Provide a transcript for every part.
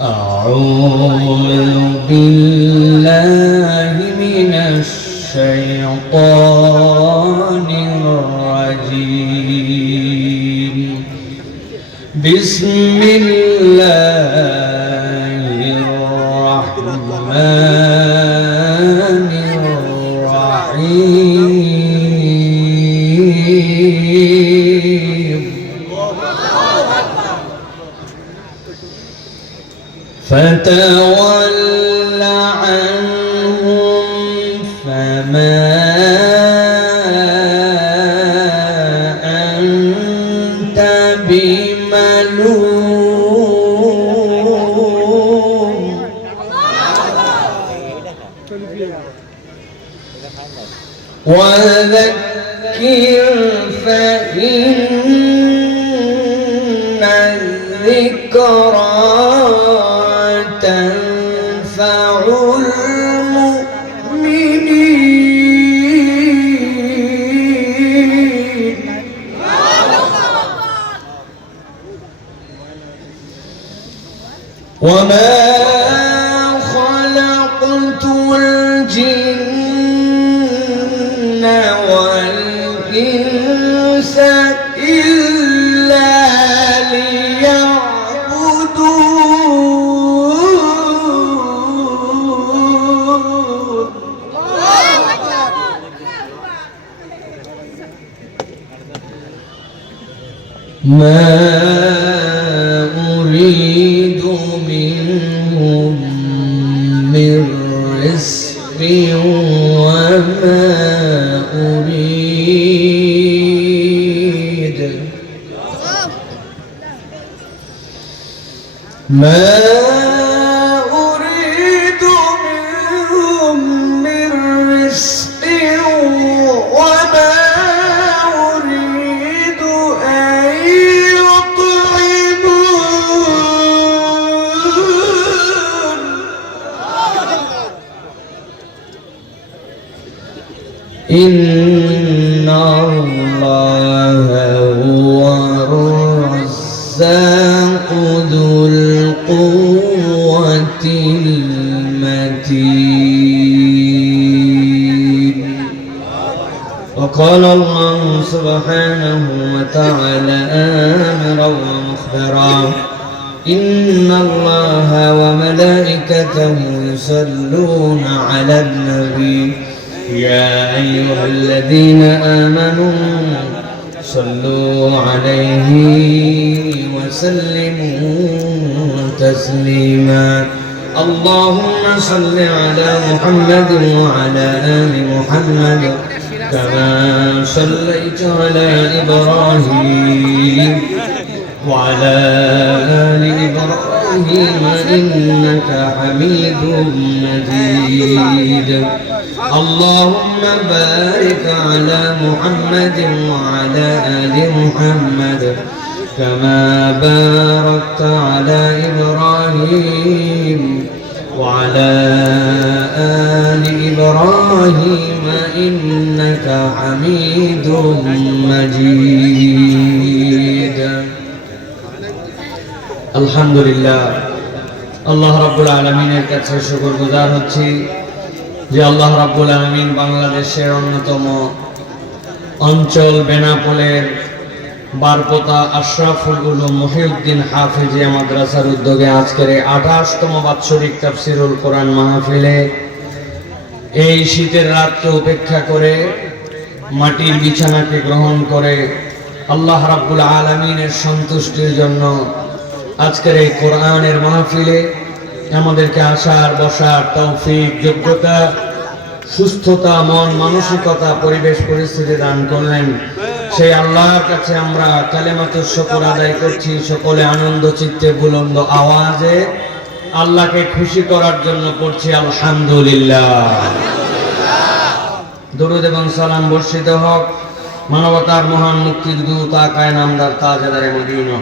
أعوذ بالله من الشيطان الرجيم بسم الله الرحمن الرحيم فتول عنهم فما أنت بملوم وذكر فإن الذكرى تنفع المؤمنين وما خلقت الجن والإنس إلا ما أريد منهم من رزق وما أريد منهم من رزق وما أريد أن يطعمون إن الله هو الرزاق ذو القوة المتين وقال الله سبحانه وتعالى آمرا ومخبرا إن الله وملائكته يصلون على النبي يا أيها الذين آمنوا صلوا عليه وسلموا تسليما اللهم صل على محمد وعلى آل محمد كما صليت على إبراهيم وعلى آل إبراهيم إنك حميد مجيد اللهم بارك على محمد وعلى آل محمد كما باركت على إبراهيم وعلى آل إبراهيم إنك حميد مجيد الحمد لله الله رب العالمين কাছে শুকরগুজার হচ্ছি যে আল্লাহ রাব্বুল আলামিন বাংলাদেশের অন্যতম অঞ্চল বেনাপোলের বারপোতা আশরাফুল উলুম মহিউদ্দিন হাফিজিয়া মাদ্রাসার উদ্যোগে আজকের 28তম বাৎসরিক তাফসীরুল কোরআন মাহফিলে এই শীতের রাতকে উপেক্ষা করে মাটির বিছানাকে গ্রহণ করে আল্লাহ রাব্বুল আলামিনের সন্তুষ্টির জন্য আজকের এই কোরআনের মাহফিলে আমাদেরকে আসার বসার তৌফিক যোগ্যতা সুস্থতা মন মানসিকতা পরিবেশ পরিস্থিতি দান করলেন সেই আল্লাহর কাছে আমরা কালেমাতুশ শুকর আদায় করছি সকলে আনন্দ চিত্তে বুলন্দ আওয়াজে আল্লাহকে খুশি করার জন্য পড়ছি আলহামদুলিল্লাহ দরুদ এবং সালাম বর্ষিত হোক মানবতার মহান মুক্তির দূত আকায়ে নামদার তাজদারে মদিনা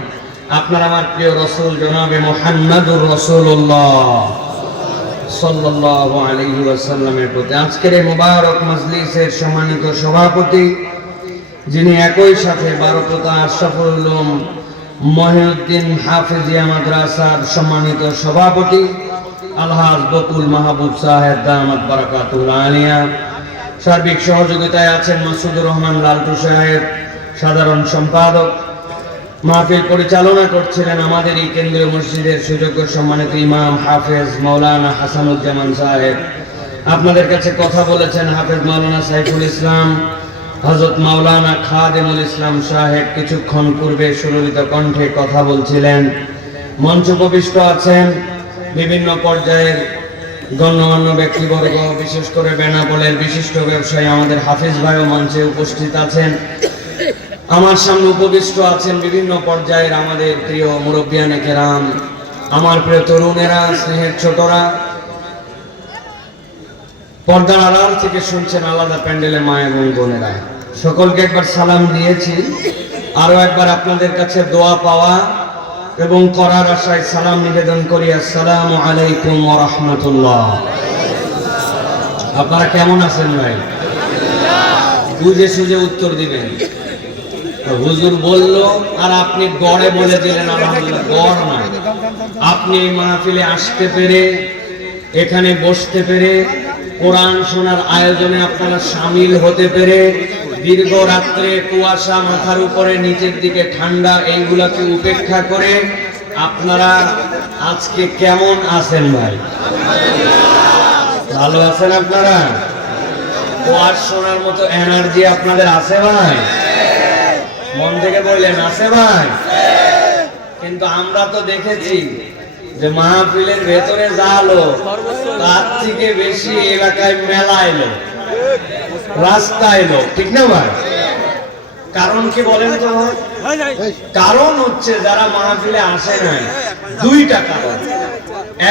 আপনার আমার প্রিয় রাসূল জনাবে মুহাম্মদুর রাসূলুল্লাহ সাল্লাল্লাহু আলাইহি ওয়াসাল্লামের প্রতি আজকের এই মুবারক মজলিসের সম্মানিত সভাপতি যিনি একই সাথে বারপোতা আশরাফুল উলুম মহিউদ্দিন হাফেজিয়া মাদ্রাসার সম্মানিত সভাপতি আলহাজ বকুল মাহবুব সাহেব দামাত বারাকাতুল আলিয়া। সার্বিক সহযোগিতায় আছেন মাসুদুর রহমান লালটু সাহেব, সাধারণ সম্পাদক। মাহফিল পরিচালনা করছিলেন আমাদের এই কেন্দ্রীয় মসজিদের সুযোগ্য সম্মানিত ইমাম হাফেজ মাওলানা হাসানুজ্জামান সাহেব। আপনাদের কাছে কথা বলেছেন হাফেজ মাওলানা সাইফুল ইসলাম, হযরত মাওলানা খাদেমুল ইসলাম সাহেব কিছুক্ষণ পূর্বে সুললিত কণ্ঠে কথা বলছিলেন। মঞ্চ উপবিষ্ট আছেন বিভিন্ন পর্যায়ের গণ্যমান্য ব্যক্তিবর্গ, বিশেষ করে বেনাপোলের বিশিষ্ট ব্যবসায়ী আমাদের হাফিজ ভাইও মঞ্চে উপস্থিত আছেন। আমার সামনে উপবিষ্ট আছেন বিভিন্ন পর্যায়ের আমাদের প্রিয় মুরব্বিয়ানে কেরাম, আমার প্রিয় তরুণেরা, স্নেহের ছোটরা, পর্দার আড়াল থেকে শুনছেন আলাদা প্যান্ডেলে মা এবং বোনেরা, সকলকে একবার সালাম দিয়েছি। আরো একবার আপনাদের কাছে দোয়া পাওয়া এবং করার আশায় সালাম নিবেদন করি। আসসালামু আলাইকুম ওয়া রাহমাতুল্লাহ। আপনারা কেমন আছেন ভাই? বুঝে সুঝে উত্তর দিবেন। হুজুর বলল আর আপনি গড়ে বলে দিলেন আলহামদুলিল্লাহ। গড় না, আপনি এই মাহফিলে আসতে পেরে, এখানে বসতে পেরে, কোরআন শোনার আয়োজনে আপনারা শামিল হতে পেরে, দীর্ঘ রাত্রে কুয়াশা, মাথার উপরে নিচের দিকে ঠান্ডা, এইগুলাকে উপেক্ষা করে আপনারা আজকে কেমন আছেন ভাই? ভালো আছেন আপনারা? কোরআন শোনার মতো এনার্জি আপনাদের আছে ভাই? মন থেকে বললেন আছে ভাই? কিন্তু আমরা তো দেখেছি যে মাহফিলের ভেতরে যা আলো, তার থেকে বেশি এলাকায় মেলা এলো, রাস্তা এলো, ঠিক না ভাই? কারণ কি বলেন তো? কারণ হচ্ছে যারা মাহফিলে আসে নাই, দুইটা কারণ।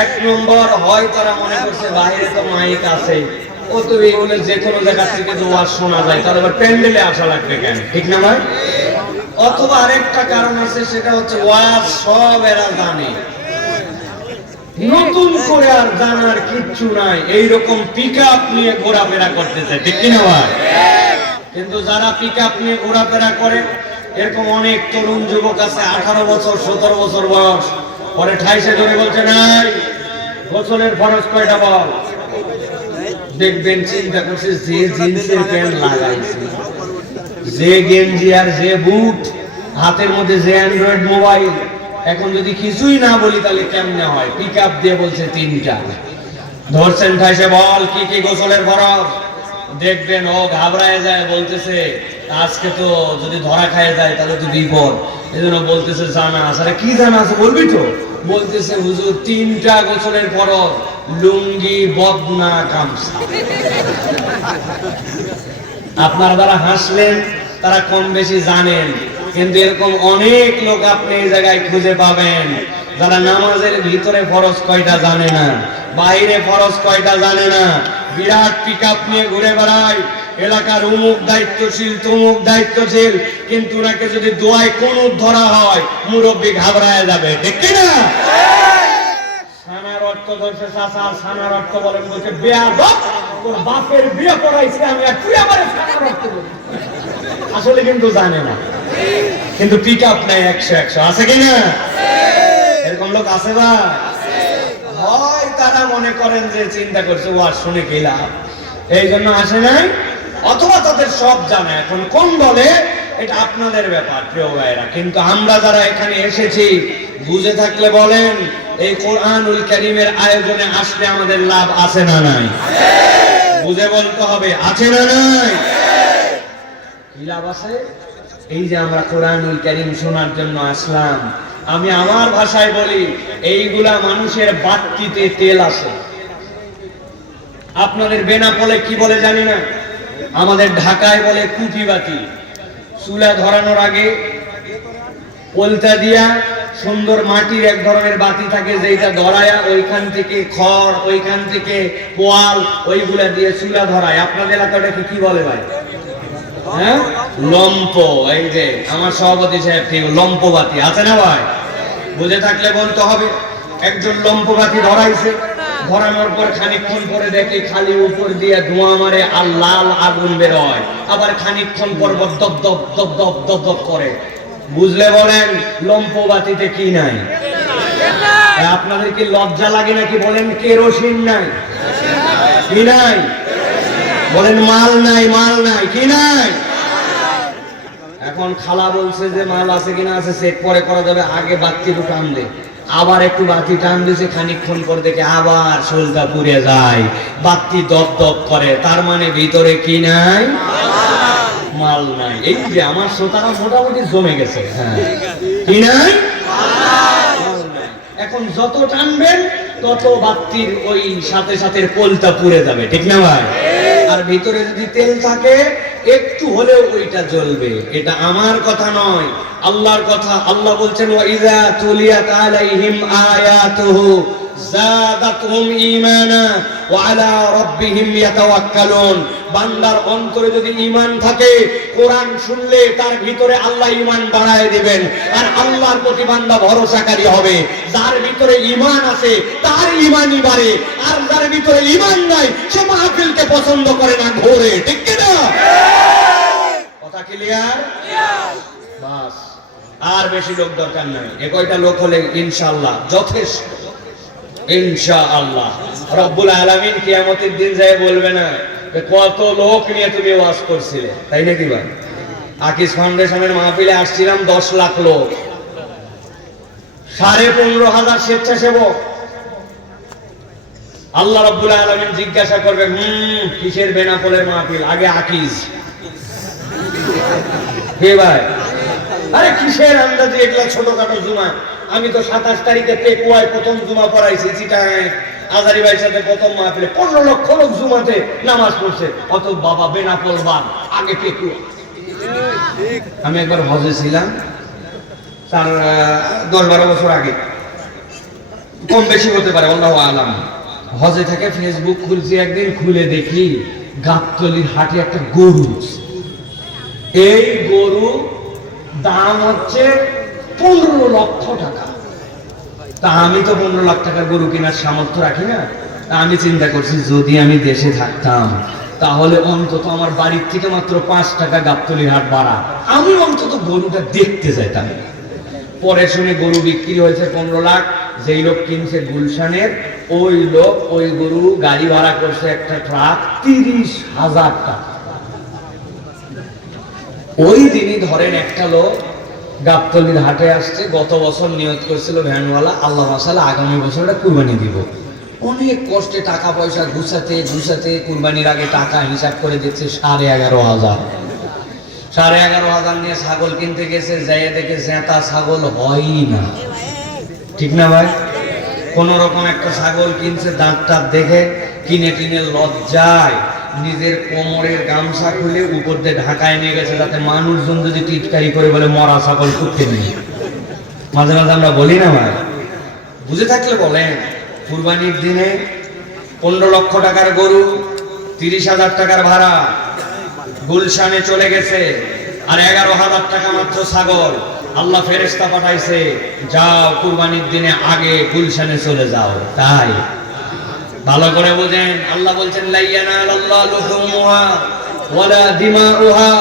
এক নম্বর, হয় তারা মনে করছে বাইরে তো মাইক আছে, ও তো এগুলো যে কোনো জায়গা থেকে তো ওয়াজ শোনা যায়, তাহলে আবার প্যান্ডেলে আসা লাগবে কেন, ঠিক না ভাই? অথবা আরেকটা কারণ আছে, সেটা হচ্ছে ওয়াজ সব এরা জানে, নতুন করে আর জানার কিচ্ছু নাই, এইরকম পিকআপ নিয়ে ঘোরাফেরা করতেছে, ঠিক কিনা ভাই? কিন্তু যারা পিকআপ নিয়ে ঘোরাফেরা করে, এরকম অনেক তরুণ যুবক আছে, 18 বছর 17 বছর বয়স, পরে ঠাইসে ধরে বলছে নাই গোসলের ফরজ কয়টা বল। দেখবেন চিন্তা করছে যে জিন্সের প্যান্ট লাগাইছে, যে গেঞ্জি আর যে বুট, হাতের মধ্যে যে অ্যান্ড্রয়েড মোবাইল, এখন যদি কিছুই না বলি তাহলে কেমনে হয়? পিকআপ দিয়ে বলছে 3টা। ধরছেন ঠাইসে বল কি কি গোসলের ফরজ। দেখবেন ও ঘাবড়ায় যায়, বলতেছে আজকে তো যদি ধরা খায় যায় তাহলে তো বিপদ, এজন্য বলতেছে জানা আছে। আরে কি জানা আছে বলবি তো? বলতেছে হুজুর 3টা গোসলের ফরজ, লুঙ্গি, বদনা, গামছা। আপনারা যারা হাসলেন তারা কম বেশি জানেন, কিন্তু এরকম অনেক লোক আপনি এই জায়গায় খুঁজে পাবেন যারা নামাজের ভিতরে ফরজ কয়টা জানে না, বাইরে ফরজ কয়টা জানে না, বিরাট পিকআপ নিয়ে ঘুরে বেড়ায়, এলাকার অমুক দায়িত্বশীল তমুক দায়িত্বশীল, কিন্তু ওনাকে যদি দোয়ায় কুনুত ধরা হয় মুরব্বী ঘাবড়ায় যাবে, ঠিক কিনা? সানার অর্থ ধরছে চাচা, সানার অর্থ বলেন বলছে বেয়াদব, তোর বাপের বিয়ে পড়াইছে আমি, আর তুই আমারে সানার অর্থ বলিস। আসলে কিন্তু জানে না, কিন্তু পিকআপ নাই 100 আছে কিনা? এরকম লোক আছে বা? হয় তারা মনে করেন যে চিন্তা করছে ওয়াজ শুনে গেলাম, এই জন্য আসে নাই, অথবা তাদের সব জানা। এখন কোন দলে এটা আপনাদের ব্যাপার প্রিয় ভাইরা, কিন্তু আমরা যারা এখানে এসেছি বুঝে থাকলে বলেন, এই কোরআনুল কারীমের আয়োজনে আসলে আমাদের লাভ আছে না নাই? বুঝে বলতে হবে, আছে না নাই? কি লাভ আছে? এই যে আমরা কোরআনুল কারীম শোনার জন্য আসলাম, আমি আমার ভাষায় বলি এইগুলা মানুষের বাতিতে তেল আছে। আপনাদের বেনাপোলে কি বলে জানি না, আমাদের ঢাকায় বলে কুপি বাতি। চুলা ধরানোর আগে পলতা দিয়া সুন্দর মাটির এক ধরনের বাতি থাকে, যেটা ধরায়া ওইখান থেকে খড়, ওইখান থেকে পোয়াল, ওইগুলা দিয়ে চুলা ধরায়। আপনাদের এলাকাটাকে কি বলে ভাই? হ্যাঁ, লম্প। এই যে আমার সভাপতি সাহেব ঠিক লম্প বাতি আছে না ভাই? বুঝে থাকলে বলতে হবে। একজন লম্প বাতি ধরাইছে, ধরানোর পর খানিকক্ষণ পরে দেখে খালি উপর দিয়ে ধোঁয়া মারে আর লাল আগুন বের হয়, আবার খানিকক্ষণ পর দপ দপ দপ দপ দপ দপ করে। বুঝলে বলেন লম্পবাতিতে কি নাই? আপনাদের কি লজ্জা লাগে নাকি? বলেন কেরোসিন নাই, কি নাই? বলেন মাল নাই, মাল নাই, কি নাই? এখন খালা বলছে যে মাল আছে কিনা আছে চেক পরে করা যাবে, আগে বাতি একটু টান দে। আবার একটু বাতি টান দিয়েছে, খানিকক্ষণ পর দেখে আবার শোলটা পুড়ে যায়, বাতি দপ দপ করে, তার মানে ভিতরে কি নাই? মাল নাই। এই যে আমার শ্রোতারা মোটামুটি জমে গেছে। হ্যাঁ, কি নাই? এখন যত টানবেন তত বাতির ওই সাথে সাথে পোলটা পুড়ে যাবে, ঠিক না ভাই? আর ভিতরে যদি তেল থাকে একটু হলেও ওইটা জ্বলবে। এটা আমার কথা নয়, আল্লাহর কথা। আল্লাহ বলছেন ওয়া ইযা তুলিয়াত আলাইহিম আয়াতুহু যাদাতুহুম ঈমানা ওয়া আলা রাব্বিহিম ইয়াতাওয়াক্কালুন। বান্দার অন্তরে যদি ঈমান থাকে, কোরআন শুনলে তার ভিতরে আল্লাহ ঈমান বাড়ায় দিবেন, আর আল্লাহর প্রতি বান্দা ভরসাকারী হবে। যার ভিতরে ঈমান আছে তার ঈমানই বাড়ে, আর যার ভিতরে ঈমান নাই সে মাহফিলকে পছন্দ করে না, ঘোরে, ঠিক কি না? কথা ক্লিয়ার? বাস, আর বেশি লোক দরকার নাই। এ কয়টা লোক হলে ইনশাআল্লাহ যথেষ্ট। ইনশাআল্লাহ রব্বুল আলামিন কিয়ামতের দিন যায় বলবে না কত লোক নিয়ে তুমি ওয়াজ করছিলে, তাই নাকি ভাই? আকিস ফাউন্ডেশনের মাহফিলে আসছিলাম 10 লাখ লোক, 15,500 স্বেচ্ছাসেবক। আল্লাহ রব্বুল আলামিন জিজ্ঞাসা করবে কিসের বেনাপোলের মাহফিল? আগে আকিস। হে ভাই, আরে কিসের আন্দাজে এগুলা ছোটখাটো জুমা? আমি তো 27 তারিখে পেকুয়ায় প্রথম জুমা পড়াইছি, চিটাগাং আজারি ভাইয়ের সাথে প্রথম মাহফিলে 15 লক্ষ লোক জুমাতে নামাজ পড়ছে। অত বাবা বেনাপোল বাদ, আগে পেকুয়া। আমি একবার হজে ছিলাম, তার 10-12 বছর আগে, কম বেশি হতে পারে, আল্লাহু আলাম। হজে থেকে ফেসবুক খুলছি, একদিন খুলে দেখি গাবতলির হাটে একটা গরু। এই গরু দাম হচ্ছে 15 লক্ষ টাকা। তা আমি তো 15 লাখ টাকার গরু কেনার সামর্থ্য রাখি না। তা আমি চিন্তা করছি যদি আমি দেশে থাকতাম তাহলে অন্তত আমার বাড়ির থেকে মাত্র 5 টাকা গাবতলির হাট ভাড়া, আমি অন্তত গরুটা দেখতে যাইতাম। পরে শুনে গরু বিক্রি হয়েছে 15 লাখ। যেই লোক কিনছে গুলশানের, ওই লোক ওই গরু গাড়ি ভাড়া করছে একটা ট্রাক 30,000 টাকা। ওই দিনই ধরেন একটা লোক গাবতলির হাটে আসছে, গত বছর নিয়ত করেছিল ভ্যানওয়ালা, আল্লাহ মাশাআল্লাহ আগামী বছর এটা কুরবানি দিব। অনেক কষ্টে টাকা পয়সা গুছাতে কুরবানির আগে টাকা হিসাব করে দিচ্ছে 11,500। 11,500 নিয়ে ছাগল কিনতে গেছে, যাইয়া দেখে জেতা ছাগল হয়ই না, ঠিক না ভাই? কোন রকম একটা ছাগল কিনছে, দাঁত দেখে কিনে টিনে লজ্জায় নিজের কোমরের গামছা খুলে উপর দিয়ে ঢাকায় নিয়ে গেছে, যাতে মানুষজন যদি টিটকারি করে বলে মরা ছাগল কুটতে নেই। মাঝে মাঝে আমরা বলি না ভাই, বুঝে থাকলে বলেন। কুরবানির দিনে 15 লক্ষ টাকার গরু, 30,000 টাকার ভাড়া, গুলশানে চলে গেছে, আর 11,000 টাকা মাত্র ছাগল। আল্লাহ ফেরেশতা পাঠাইছে, যাও কুরবানির দিনে আগে গুলশানে চলে যাও। তাই ভালো করে বুঝেন, আল্লাহ বলছেন লা ইয়ানালাল্লাহু লুহুমুহা ওয়ালা দিমাউহা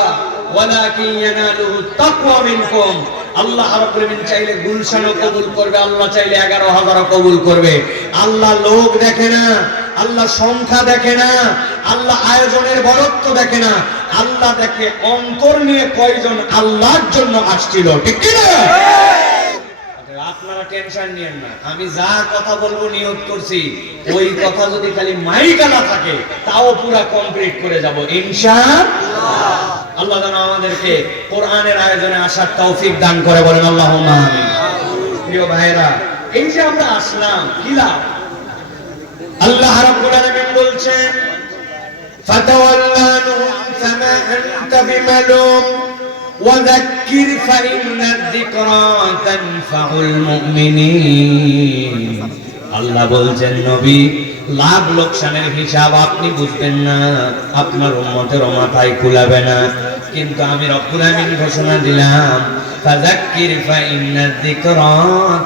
ওয়ালাকিন ইয়ানালুহু তাকওয়া মিনকুম। আল্লাহ রাব্বুল আলামিন চাইলে গুলশানও কবুল করবে, আল্লাহ চাইলে 11,000ও কবুল করবে। আল্লাহ লোক দেখে না, আল্লাহ সংখ্যা দেখে না, আল্লাহ আয়োজনের বরত্ব দেখে না, আল্লাহ দেখে অন্তর নিয়ে কয়জন আল্লাহর জন্য আসছিল, ঠিক কি না? আপনারা টেনশন নিয়েন না, আমি যা কথা বলবো নিয়ত করছি, ওই কথা যদি খালি মাইকালা থাকে তাও পুরা কমপ্লিট করে যাব ইনশাআল্লাহ। আল্লাহ যেন আমাদেরকে কোরআনের আয়োজনে আসার তৌফিক দান করে, বলেন আল্লাহুম্মা আমিন। প্রিয় ভাইরা, এই যে আমরা আসলাম কি লাভ? আল্লাহ রাব্বুল আলামিন বলছেন ফাতাওয়াল্লাহুম ফামা আনতা বিমালুম ওয়াযাক্কির ফাইন্নাদ যিকরা তানফাউল মুমিনিন। আল্লাহ বলছেন নবী, লাভ লোকসানের হিসাব আপনি বুঝবেন না, আপনার উম্মতের মাথায় কুলাবে না, কিন্তু আমি রব্বুল আমিন ঘোষণা দিলাম ফাযাক্কির ফাইন্নাদ যিকরা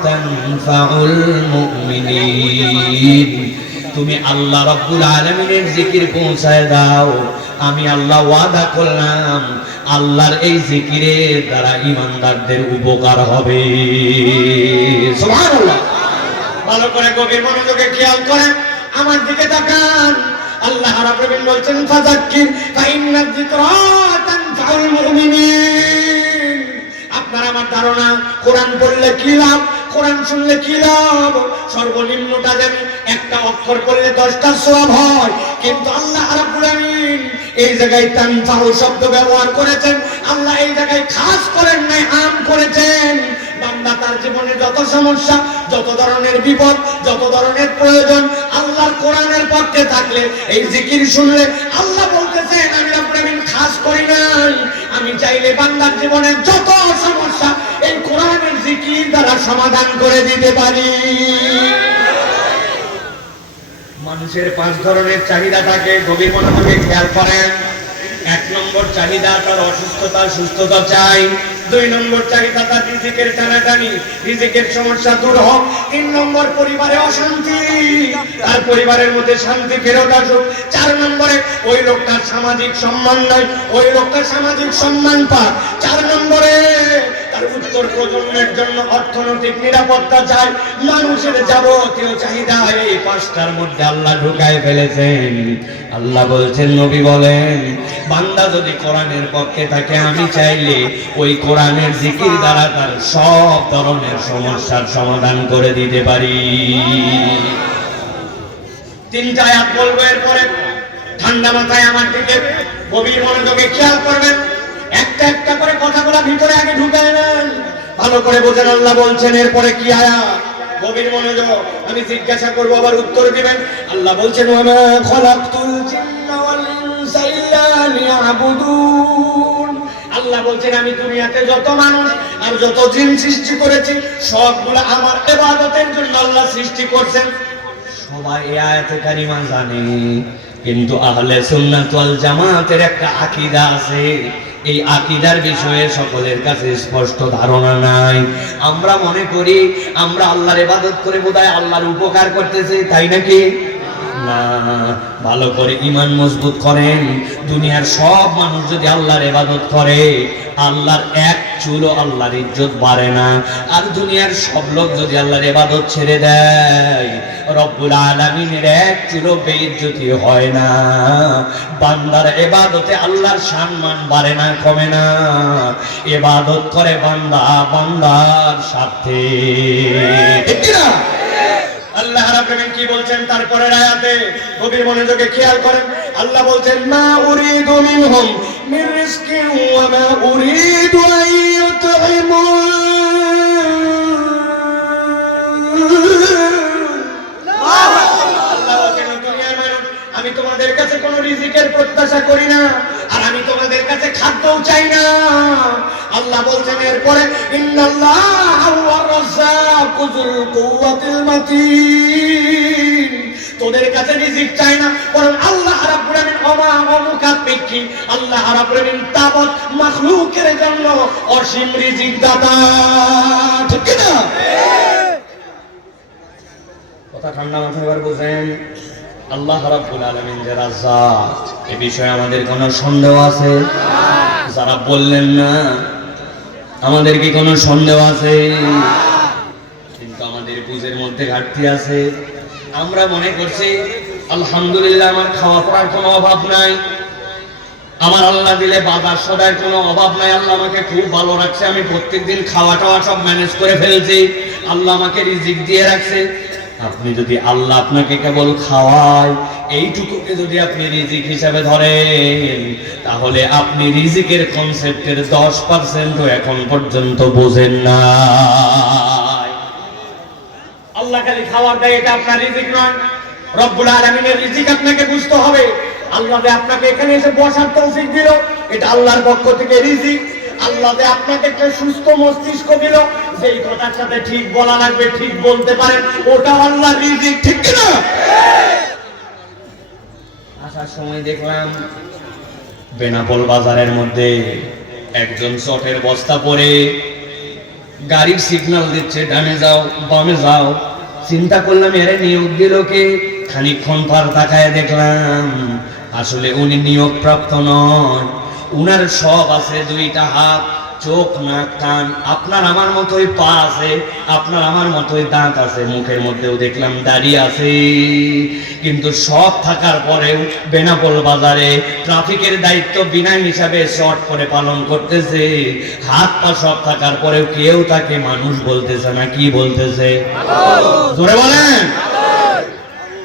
তানফাউল মুমিনিন। তুমি আল্লাহ রব্বুল আলামিনের জিকির পৌঁছায় দাও, আমি আল্লাহ ওয়াদা করলাম আল্লাহর এই জিকিরের দ্বারা ঈমানদারদের উপকার হবে। সুবহানাল্লাহ। ভালো করে গভীর মনোযোগে খেয়াল করেন, আমার দিকে তাকান। আল্লাহ রাব্বুল আলামিন বলছেন ফাযাক্কির ফাইন্নায যিকরা তানফাউল মুমিনিন। আপনার আমার ধারণা কোরআন পড়লে কি লাভ, কোরআন শুনলে কি লাভ? সর্বনিম্নটা যেন একটা অক্ষর পড়লে 10টা সওয়াব হয়, কিন্তু আল্লাহ রাব্বুল আলামিন এই জায়গায় তানফাউ শব্দ ব্যবহার করেছেন। আল্লাহ এই জায়গায় খাস করেন নাই, আম করেছেন। বান্দা তার জীবনে যত সমস্যা, যত ধরনের বিপদ, যত ধরনের প্রয়োজন, আল্লাহর কোরআনের পক্ষে থাকলে, এই জিকির শুনলে, আল্লাহ বলতেছেন আমি রব্বুল আলামিন খাস করি নাই, আমি চাইলে বান্দার জীবনের যত সমস্যা এই কোরআনের জিকির দ্বারা সমাধান করে দিতে পারি। মানুষের 5 ধরনের চাহিদা থাকে, গভীর মনোযোগে খেয়াল করেন। 1 নম্বর চাহিদা তার অসুস্থতা, সুস্থতা চাই। 2 নম্বর চাহিদা তার রিজিকের টানাটানি, রিজিকের সমস্যা দূর হোক। 3 নম্বর পরিবারে অশান্তি, তার পরিবারের মধ্যে শান্তি ফেরত আসুক। 4 নম্বরে ওই লোকটার সামাজিক সম্মান নাই, ওই লোকটার সামাজিক সম্মান পাক। 4 নম্বরে তার উত্তর প্রজন্মের জন্য অর্থনৈতিক নিরাপত্তা চাই। মানুষের যাবতীয় চাহিদা এই 5টার মধ্যে আল্লাহ ঢুকায় ফেলেছেন। আল্লাহ বলছেন, নবী বলেন, বান্দা যদি কোরআনের পক্ষে থাকে, আমি চাইলে ওই কোরআনের জিকির দ্বারা তার সব ধরনের সমস্যার সমাধান করে দিতে পারি। 3টা আয়াত বলবো, এরপরে ঠান্ডা মাথায় আমার দিকে গভীর মনোযোগে খেয়াল করবেন। একটা একটা করে কথাগুলো ভিতরে আগে ঢুকায় নেন, ভালো করে বোঝেন। আল্লাহ বলছেন এরপরে কি আয়াত, গভীর মনোযোগ। আমি জিজ্ঞাসা করবো, আবার উত্তর দিবেন। আল্লাহ বলছেন ওয়ামা খালাকতুল জিন্না ওয়াল ইনসা ইল্লা লিয়াবুদুন। আল্লাহ বলছেন আমি দুনিয়াতে যত মানুষ আর যত জিন সৃষ্টি করেছি সবগুলো আমার ইবাদতের জন্য আল্লাহ সৃষ্টি করছেন। সবাই এই আয়াতে কারিমা জানে, কিন্তু আহলে সুন্নাত ওয়াল জামাতের একটা আকীদা আছে, এই আকীদার বিষয়ে সকলের কাছে স্পষ্ট ধারণা নাই। আমরা মনে করি আমরা আল্লাহর ইবাদত করে বোধহয় আল্লাহর উপকার করতেছি, তাই নাকি? না, ভালো করে ঈমান মজবুত করেন। দুনিয়ার সব মানুষ যদি আল্লাহর ইবাদত করে, আল্লাহর এক চুলও আল্লাহর ইজ্জত বাড়ে না। আর দুনিয়ার সব লোক যদি আল্লাহর ইবাদত ছেড়ে দেয়, রব্বুল আলামিনের এক চুলও বেইজ্জতি হয় না। বান্দার ইবাদতে আল্লাহর সম্মান বাড়ে না, কমে না। ইবাদত করে বান্দা বান্দার সাথে, ঠিক না? আল্লাহ রাব্বুল আলামিন কি বলছেন তারপরের আয়াতে, গভীর মনোযোগে খেয়াল করেন। আল্লাহ বলছেন মা উরিদু মিনহুম মির রিজকিন ওয়া মা উরিদু আন ইউতঈমুন। আল্লাহ বলছেন দুনিয়ার মানুষ, আমি তোমাদের কাছে কোনো রিজিকের প্রত্যাশা করি না, আর আমি তোমাদের কাছে খাদ্যও চাই না। আল্লাহ বলছেন এরপরে ইন্নাল্লাহু ওয়ার রাজ্জাকু যুল কুওয়াতিল মাতিন। তোদের কাছে রিজিক চাই না, বরং আল্লাহ রাব্বুল আলামিন অমুখাপেক্ষী, আল্লাহ রাব্বুল আলামিন তাবৎ মাখলুকের জন্য অসীম রিজিক দাতা, ঠিক না? কথা ঠান্ডা মাথায় এবার বুঝেন। আল্লাহ রাব্বুল আলামিন যে রাজ্জাক, এই বিষয়ে আমাদের কোনো সন্দেহ আছে? যারা বললেন না, আমাদের কি কোনো সন্দেহ আছে? কিন্তু আমাদের বুঝের মধ্যে ঘাটতি আছে। আমরা মনে করছি আলহামদুলিল্লাহ আমার খাওয়া পড়ার কোনো অভাব নাই, আমার আল্লাহ দিলে বাজার সদার কোনো অভাব নাই, আল্লাহ আমাকে খুব ভালো রাখছে, আমি প্রত্যেকদিন খাওয়া টাওয়া সব ম্যানেজ করে ফেলছি, আল্লাহ আমাকে রিজিক দিয়ে রাখছে। আপনি যদি আল্লাহ আপনাকে কেবল খাওয়ায়, এইটুকুকে যদি আপনি রিজিক হিসাবে ধরেন, তাহলে আপনি রিজিকের কনসেপ্টের 10% এখন পর্যন্ত বোঝেন না। আল্লাহ খালি খাওয়ার দেয়, এটা আপনার রিজিক নয়। রব্বুল আলামিনের রিজিক আপনাকে বুঝতে হবে। আল্লাহ যে আপনাকে এখানে এসে বসার তৌফিক দিল, এটা আল্লাহর পক্ষ থেকে রিজিক। আল্লাহ যে আপনাকে একটা সুস্থ মস্তিষ্ক দিল, যেই কথার সাথে ঠিক বলা লাগবে ঠিক বলতে পারেন, ওটা আল্লাহর রিজিক, ঠিক না? আসার সময় দেখলাম বেনাপোল বাজারের মধ্যে একজন চটের বস্তা পরে গাড়ির সিগন্যাল দিচ্ছে, ডানে যাও বামে যাও। চিন্তা করলাম এরে নিয়োগ দিল কে? খানিকক্ষণ পর তাকায় দেখলাম আসলে উনি নিয়োগপ্রাপ্ত নয়, উনার সব আছে, দুইটা হাত, চোখ, নাক, কান। আপনার আমার মতোই পা আছে, আপনার আমার মতোই দাঁত আছে, মুখের মধ্যেও দেখলাম দাড়ি আছে। কিন্তু সব থাকার পরেও বেনাপোল বাজারে ট্রাফিকের দায়িত্ব বিনা হিসাবে শর্ট করে পালন করতেছে। হাত পা সব থাকার পরেও কেউ তাকে মানুষ বলতেছে না। কি বলতেছে? জোরে বলেন।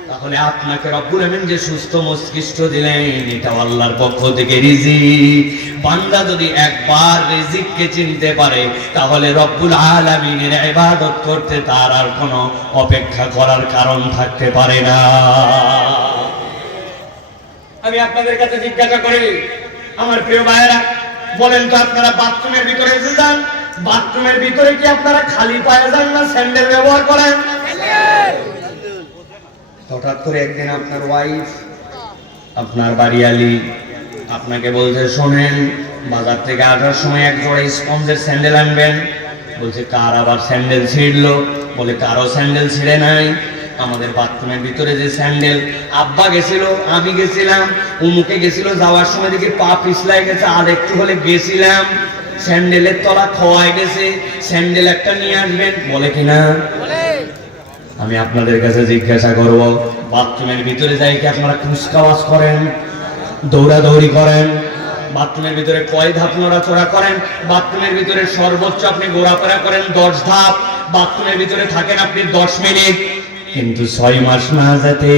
তাহলে আপনাকে রব্বুল আমিন যে সুস্থ মস্তিষ্ক দিলেন, এটা আল্লাহর পক্ষ থেকে রিজিক। বান্দা যদি একবার রিজিককে চিনতে পারে, তাহলে রব্বুল আলামিনের ইবাদত করতে তার আর কোনো অপেক্ষা করার কারণ থাকতে পারে না। আমি আপনাদের কাছে জিজ্ঞাসা করি, আমার প্রিয় ভাইয়েরা, বলেন তো আপনারা বাথরুমের ভিতরে এসে যান, বাথরুমের ভিতরে কি আপনারা খালি পায়ে যান না স্যান্ডেল ব্যবহার করেন? হঠাৎ করে একদিন আপনার ওয়াইফ, আপনার বাড়িয়ালি আপনাকে বলছে, শোনেন, বাজার থেকে আসার সময় এক জোড়া স্পঞ্জের স্যান্ডেল আনবেন। বলছে, কার আবার স্যান্ডেল ছিঁড়লো? বলে, কারো স্যান্ডেল ছিঁড়ে নাই, আমাদের বাথরুমের ভিতরে যে স্যান্ডেল, আব্বা গেছিল, আমি গেছিলাম, উমুকে গেছিল, যাওয়ার সময় দেখি পা পিছলাই গেছে, আর একটু হলে গেছিলাম, স্যান্ডেলের তলা খোয়াই গেছে, স্যান্ডেল একটা নিয়ে আসবেন। বলে কিনা? আমি আপনাদের কাছে জিজ্ঞাসা করব, বাথরুমের ভিতরে যাই কি আপনারা কুচকাওয়াজ করেন, দৌড়াদৌড়ি করেন? বাথরুমের ভিতরে কয় ধাপ নড়াচড়া করেন? বাথরুমের ভিতরে সর্বোচ্চ আপনি ঘোরাফেরা করেন 10 ধাপ। বাথরুমের ভিতরে থাকেন আপনি 10 মিনিট। কিন্তু 6 মাস না যেতে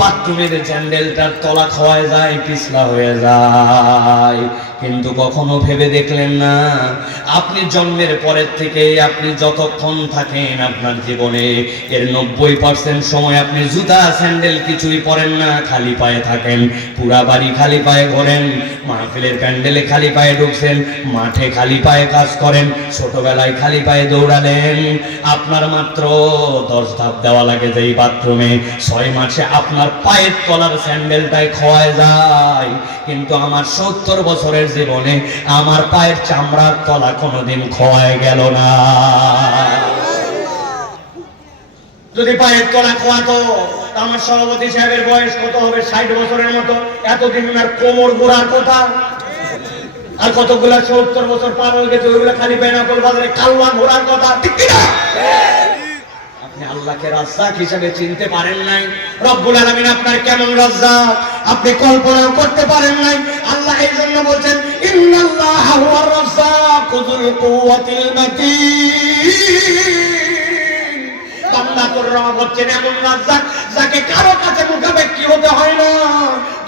বাথরুমের স্যান্ডেলটার তলা ক্ষয় যায়, পিছলা হয়ে যায়। কিন্তু কখনো ভেবে দেখলেন না, আপনি জন্মের পরের থেকে আপনি যতক্ষণ থাকেন আপনার জীবনে, এর 90% সময় আপনি জুতা স্যান্ডেল কিছুই পরেন না, খালি পায়ে থাকেন। পুরা বাড়ি খালি পায়ে ঘোরেন, মাহফিলের প্যান্ডেলে খালি পায়ে ঢুকছেন, মাঠে খালি পায়ে কাজ করেন, ছোটবেলায় খালি পায়ে দৌড়ালেন। আপনার মাত্র 10 ধাপ দেওয়া লাগে যেই বাথরুমে, 6 মাসে আপনার পায়ের তলার স্যান্ডেলটাই ক্ষয় যায়। কিন্তু আমার 70 বছরের জীবনে আমার পায়ের চামড়ার তলা কোনোদিন ক্ষয় গেল না। যদি পায়ের তলা খোয়াতো, আমার সভাপতি সাহেবের বয়স কত হবে? 60 বছরের মতো। এতদিন ওনার কোমর গোড়ার কথা, আর কতগুলা 70 বছর পার হয়ে গেছে, ওইগুলা খালি বেনাপোল বাজারে কাল্লা ঘোরার কথা। ঠিক কিনা? আপনি আল্লাহকে রাজ্জাক হিসেবে চিনতে পারেন নাই। রব্বুল আলামিন আপনার কেমন রাজ্জাক আপনি কল্পনাও করতে পারেন নাই। আল্লাহ এই জন্য বলছেন, ইন্নাল্লাহা হুয়ার রাজ্জাকু যুল কুওয়াতিল মাতিন। বান্দা তোর রব হচ্ছেন এমন রাজ্জাক যাকে কারো কাছে মুখাপেক্ষী হতে হয় না।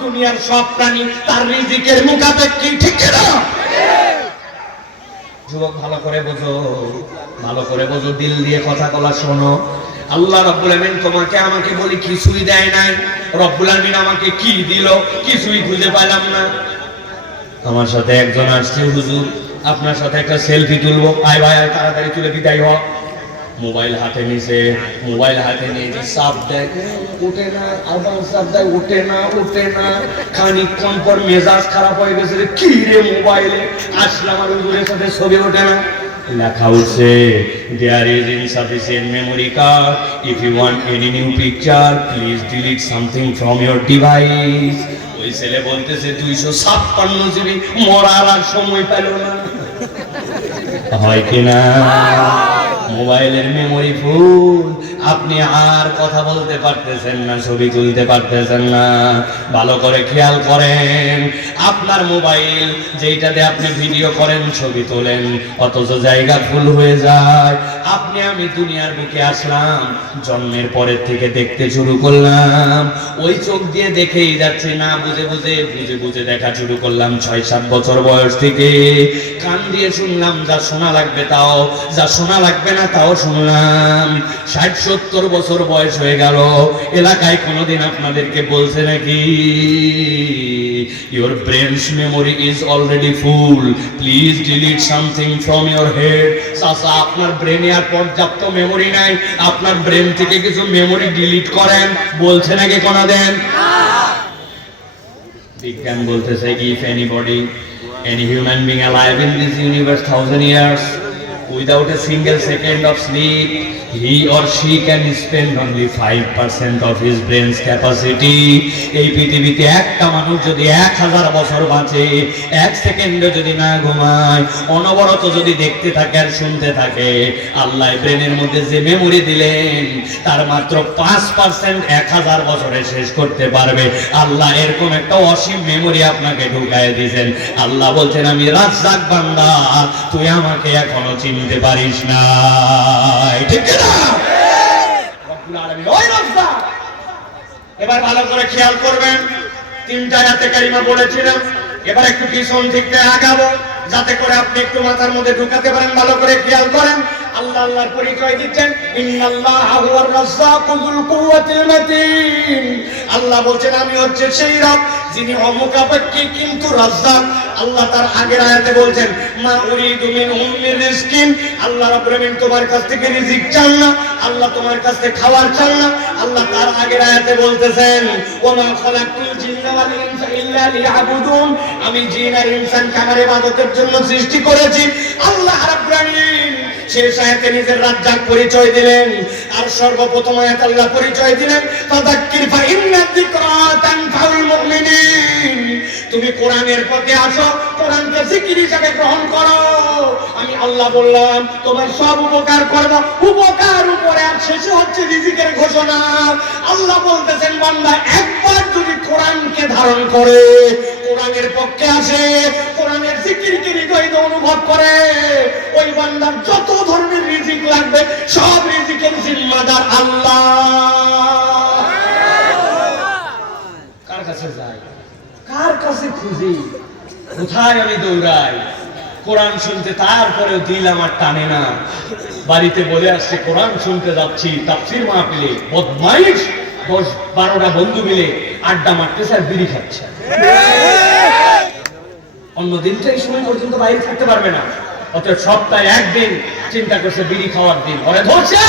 দুনিয়ার সব প্রাণী তার রিজিকের মুখাপেক্ষী। ঠিক না? যুবক, ভালো করে বোঝো, ভালো করে বোঝো, দিল দিয়ে কথা বলা শোনো। আল্লাহ রব্বুল আমিন তোমাকে আমাকে বলি কিছুই দেয় নাই। রব্বুল আমিন আমাকে কি দিল? কিছুই খুঁজে পেলাম না। আমার সাথে একজন আসছে, হুজুর আপনার সাথে একটা সেলফি তুলবো। আয় ভাই আয়, তাড়াতাড়ি তুলে বিদায় হ। মোবাইল হাতে নিছে, মোবাইল হাতে নিয়ে সাপ দেয়, উঠে না, আবার সাপ দেয়, উঠে না, উঠে না। খানিকক্ষণ পর মেজাজ খারাপ হয়ে গেছে, কি রে মোবাইলে আসলাম আর হুজুরের সাথে ছবি ওঠে না। লেখা উঠছে, there is insufficient memory card, if you want any new picture please delete something from your device। ওই ছেলে বলতেছে 256 জিবি, মরার আর সময় পেল না। হয় কিনা? মোবাইলের মেমোরি ফুল, আপনি আর কথা বলতে পারতেছেন না, ছবি তুলতে পারতেছেন না। ভালো করে খেয়াল করেন, আপনার মোবাইল যেটাতে আপনি ভিডিও করেন, ছবি তোলেন, অথচ জায়গা ফুল হয়ে যায়। আপনি আমি দুনিয়ার বুকে আসলাম, জন্মের পরের থেকে দেখতে শুরু করলাম, ওই চোখ দিয়ে দেখেই যাচ্ছে, না বুঝে বুঝে বুঝে বুঝে দেখা শুরু করলাম 6-7 বছর বয়স থেকে। কান দিয়ে শুনলাম, যা শোনা লাগবে তাও, যা শোনা লাগবে না তাও শুনলাম। 60-70 বছর বয়স হয়ে গেল। এলাকায় কোনোদিন আপনাদেরকে বলছে নাকি, your brain's memory is already full, please delete something from your head? চাচা, আপনার ব্রেনে আর পর্যাপ্ত মেমোরি নাই, আপনার ব্রেন থেকে কিছু মেমোরি ডিলিট করেন, বলছে নাকি কোনোদিন? বিজ্ঞান বলতেছে, if anybody, any human being alive in this universe 1000 years, Without a single second of sleep, he or she can spend only 5% of his brain's capacity. এই পৃথিবীতে একটা মানুষ যদি 1000 বছর বাঁচে, 1 সেকেন্ডও যদি না ঘুমায়, অনবরত যদি দেখতে থাকে আর শুনতে থাকে, আল্লাহ ব্রেনের মধ্যে যে মেমোরি দিলেন তার মাত্র 5% 1000 বছরে শেষ করতে পারবে। আল্লাহ এরকম একটা অসীম মেমোরি আপনাকে ঢুকায় দিয়েছেন। আল্লাহ বলছেন, আমি রাজ্জাক বান্দা, তুই আমাকে এখনো চিনতে পারিস না। ঠিক না? রব্বুল আলামিন ওই রাজ্জাক। এবার ভালো করে খেয়াল করবেন, 3টা আয়াতে কারিমা বলেছিলাম, এবার একটু পিছন থেকে আগাবো যাতে করে আপনি একটু মাথার মধ্যে ঢুকাতে পারেন। ভালো করে খেয়াল করেন, আল্লাহ আল্লাহর পরিচয় দিচ্ছেন, ইন্নাল্লাহা হুয়ার রাজ্জাকু যুল কুওয়াতিল মাতিন। আল্লাহ বলছেন, আমি হচ্ছে সেই রব যিনি অমুখাপেক্ষী কিন্তু রাজ্জাক। আল্লাহ তার আগের আয়াতে বলছেন, মা উরিদু মিনহুম মির রিজকিন। আল্লাহ রাব্বুল আলামিন তোমার কাছ থেকে রিজিক চান না, আল্লাহ তোমার কাছ থেকে খাবার চান না। আল্লাহ তার আগের আয়াতে বলতেছেন, ওয়া মা খালাকতুল জিন্না ওয়াল ইনসা ইল্লা লিয়াবুদুন। আমি জিন আর ইনসানকে আমার ইবাদতের জন্য সৃষ্টি করেছি। আল্লাহ রাব্বুল আলামিন শেষ আয়াতে নিজের রাজ্জাক পরিচয় দিলেন, আর সর্বপ্রথম আয়াতে আল্লাহ পরিচয় দিলেন, ফাযাক্কির ফা ইন্না যিকরা তানফাউল মুমিনিন। তুমি কোরআনের পথে আসো, কোরআনকে জিকির হিসেবে গ্রহণ করো। আমি আল্লাহ বললাম তোমার সব উপকার করব, উপকার উপরে আর শেষে হচ্ছে রিজিকের ঘোষণা। আল্লাহ বলতেছেন, বান্দা একবার যদি কোরআনকে ধারণ করে, কোরআনের পক্ষে আসে, কোরআনের জিকিরকে হৃদয়ে অনুভব করে, ওই বান্দার যত ধরনের রিজিক লাগবে সব রিজিকের জিম্মাদার আল্লাহ। কার কাছে যাই, কার কাছে খুঁজি, কোথায় আমি দৌড়াই? কোরআন শুনতে তারপরেও দিল আমার টানে না। বাড়িতে বলে আসছে কোরআন শুনতে যাচ্ছি, তাফসীর মাহফিলে বদমাইশ 10-12টা বন্ধু মিলে আড্ডা মারতেছে আর বিড়ি খাচ্ছে। অন্য দিনটা এই সময় পর্যন্ত বাইরে থাকতে পারবে না, অতএব সপ্তাহে একদিন চিন্তা করছে বিড়ি খাওয়ার দিন। ওরে ধরছে,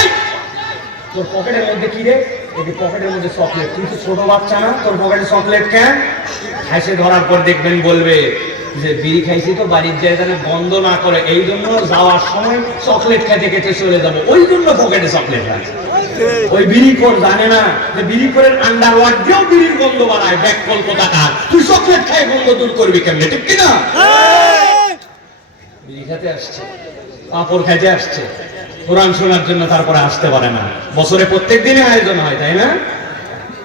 তোর পকেটের মধ্যে কি রে? এই পকেটের মধ্যে চকলেট। তুই তো ছোট বাচ্চা না, তোর পকেটে চকলেট কেন? খাইছে ধরার পর দেখবেন বলবে যে বিড়ি খাইছি তো বাড়ির জায়গায় বন্ধ না করে, এই জন্য যাওয়ার সময় চকলেট খেতে খেতে চলে যাবো, ওই জন্য পকেটে চকলেট রাখছে। ওই বিড়ি কর জানে না যে বিড়ি করে আন্ডারওয়ার্ড দিয়েও বিড়ির গন্ধ বাড়ায়। ব্যাক কলকাতা, তুই চকলেট খাই গন্ধ দূর করবি কেমনে? ঠিক কিনা? বিড়ি খেতে আসছে, পাপড় খাইতে আসছে, কোরআন শোনার জন্য তারপরে আসতে পারে না। বছরে প্রত্যেক দিনে আয়োজন হয়, তাই না?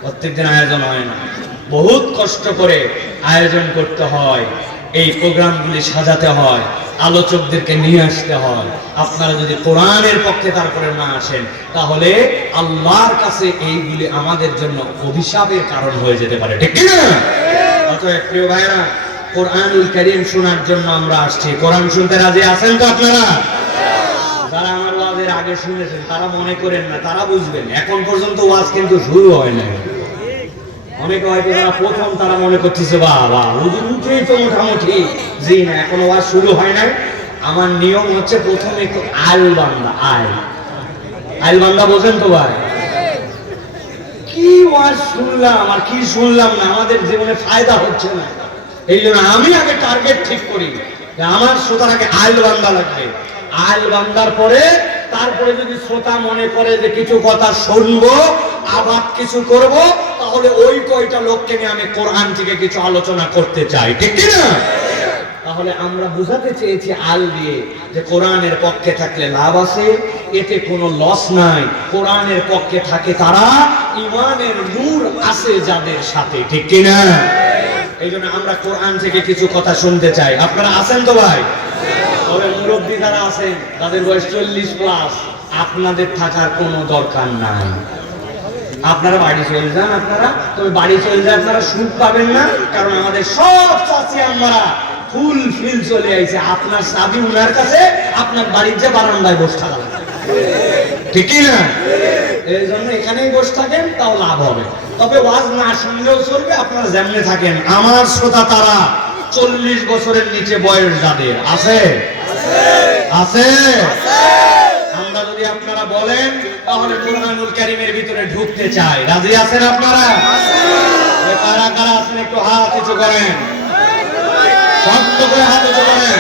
প্রত্যেক দিন আয়োজন হয় না, বহুত কষ্ট করে আয়োজন করতে হয়, এই প্রোগ্রামগুলি সাজাতে হয়, আলোচকদেরকে নিয়ে আসতে হয়। আপনারা যদি কোরআনের পক্ষে তারপরে না আসেন, তাহলে আল্লাহর কাছে এইগুলি আমাদের জন্য অভিশাপের কারণ হয়ে যেতে পারে। ঠিক না? অতএব প্রিয় ভাইরা, কোরআনুল কারীম শোনার জন্য আমরা আসছি। কোরআন শুনতে রাজি আছেন তো আপনারা? যারা আমার ওয়াজের আগে শুনেছেন তারা মনে করেন না, তারা বুঝবেন এখন পর্যন্ত ওয়াজ কিন্তু শুরু হয় না। অনেকে হয়তো যারা প্রথম তারা মনে করতেছে, বাবা হুজুর উঠেই তো মোটামুটি। জি না, এখনো ওয়াজ শুরু হয় নাই। আমার নিয়ম হচ্ছে প্রথমে একটু আল বান্দা, আল বান্দা বোঝেন তো ভাই? কি ওয়াজ শুনলাম আর কি শুনলাম না, আমাদের জীবনে ফায়দা হচ্ছে না। এই জন্য আমি আগে টার্গেট ঠিক করি যে আমার শ্রোতার আগে আল বান্দা লাগবে। আল বান্দার পরে তারপরে যদি শ্রোতা মনে করে যে কিছু কথা শুনবো আবার কিছু করব, তাহলে ওই কয়টা লোককে নিয়ে আমি কোরআন থেকে কিছু আলোচনা করতে চাই। ঠিক না? তাহলে আমরা বুঝাতে চেয়েছি আল দিয়ে যে কোরআনের পক্ষে থাকলে লাভ আছে, এতে কোনো লস নাই। কোরআনের পক্ষে থাকে তারা, ঈমানের নূর আছে যাদের সাথে। ঠিক কিনা? এই জন্য আমরা কোরআন থেকে কিছু কথা শুনতে চাই। আপনারা আছেন তো ভাই? তবে মুরব্বী যারা আছেন তাদের বয়স 40+, আপনাদের থাকার কোনো দরকার নাই। আপনারা বাড়ি চলে যান, আপনারা তবে বাড়ি চলে যায় আপনারা সুখ পাবেন না, কারণ আমাদের সব চাচি আমরা ফুল ফিল চলে আইছে। আপনার চাবি উনার কাছে, আপনার বাড়ির যে বারান্দায় বসে থাকা, ঠিক না? এই জন্য এখানেই বসে থাকেন, তাও লাভ হবে। তবে ওয়াজ না শুনলেও চলবে, আপনারা যেমনি থাকেন। আমার শ্রোতা তারা 40 বছরের নিচে বয়স যাদের আছে, আছে। আমরা যদি আপনারা বলেন তাহলে কোরআনুল কারীমের ভিতরে ঢুকতে চাই। রাজি আছেন আপনারা? কারা কারা আছেন একটু হাত উঁচু করেন, শক্ত করে হাত উঁচু করেন।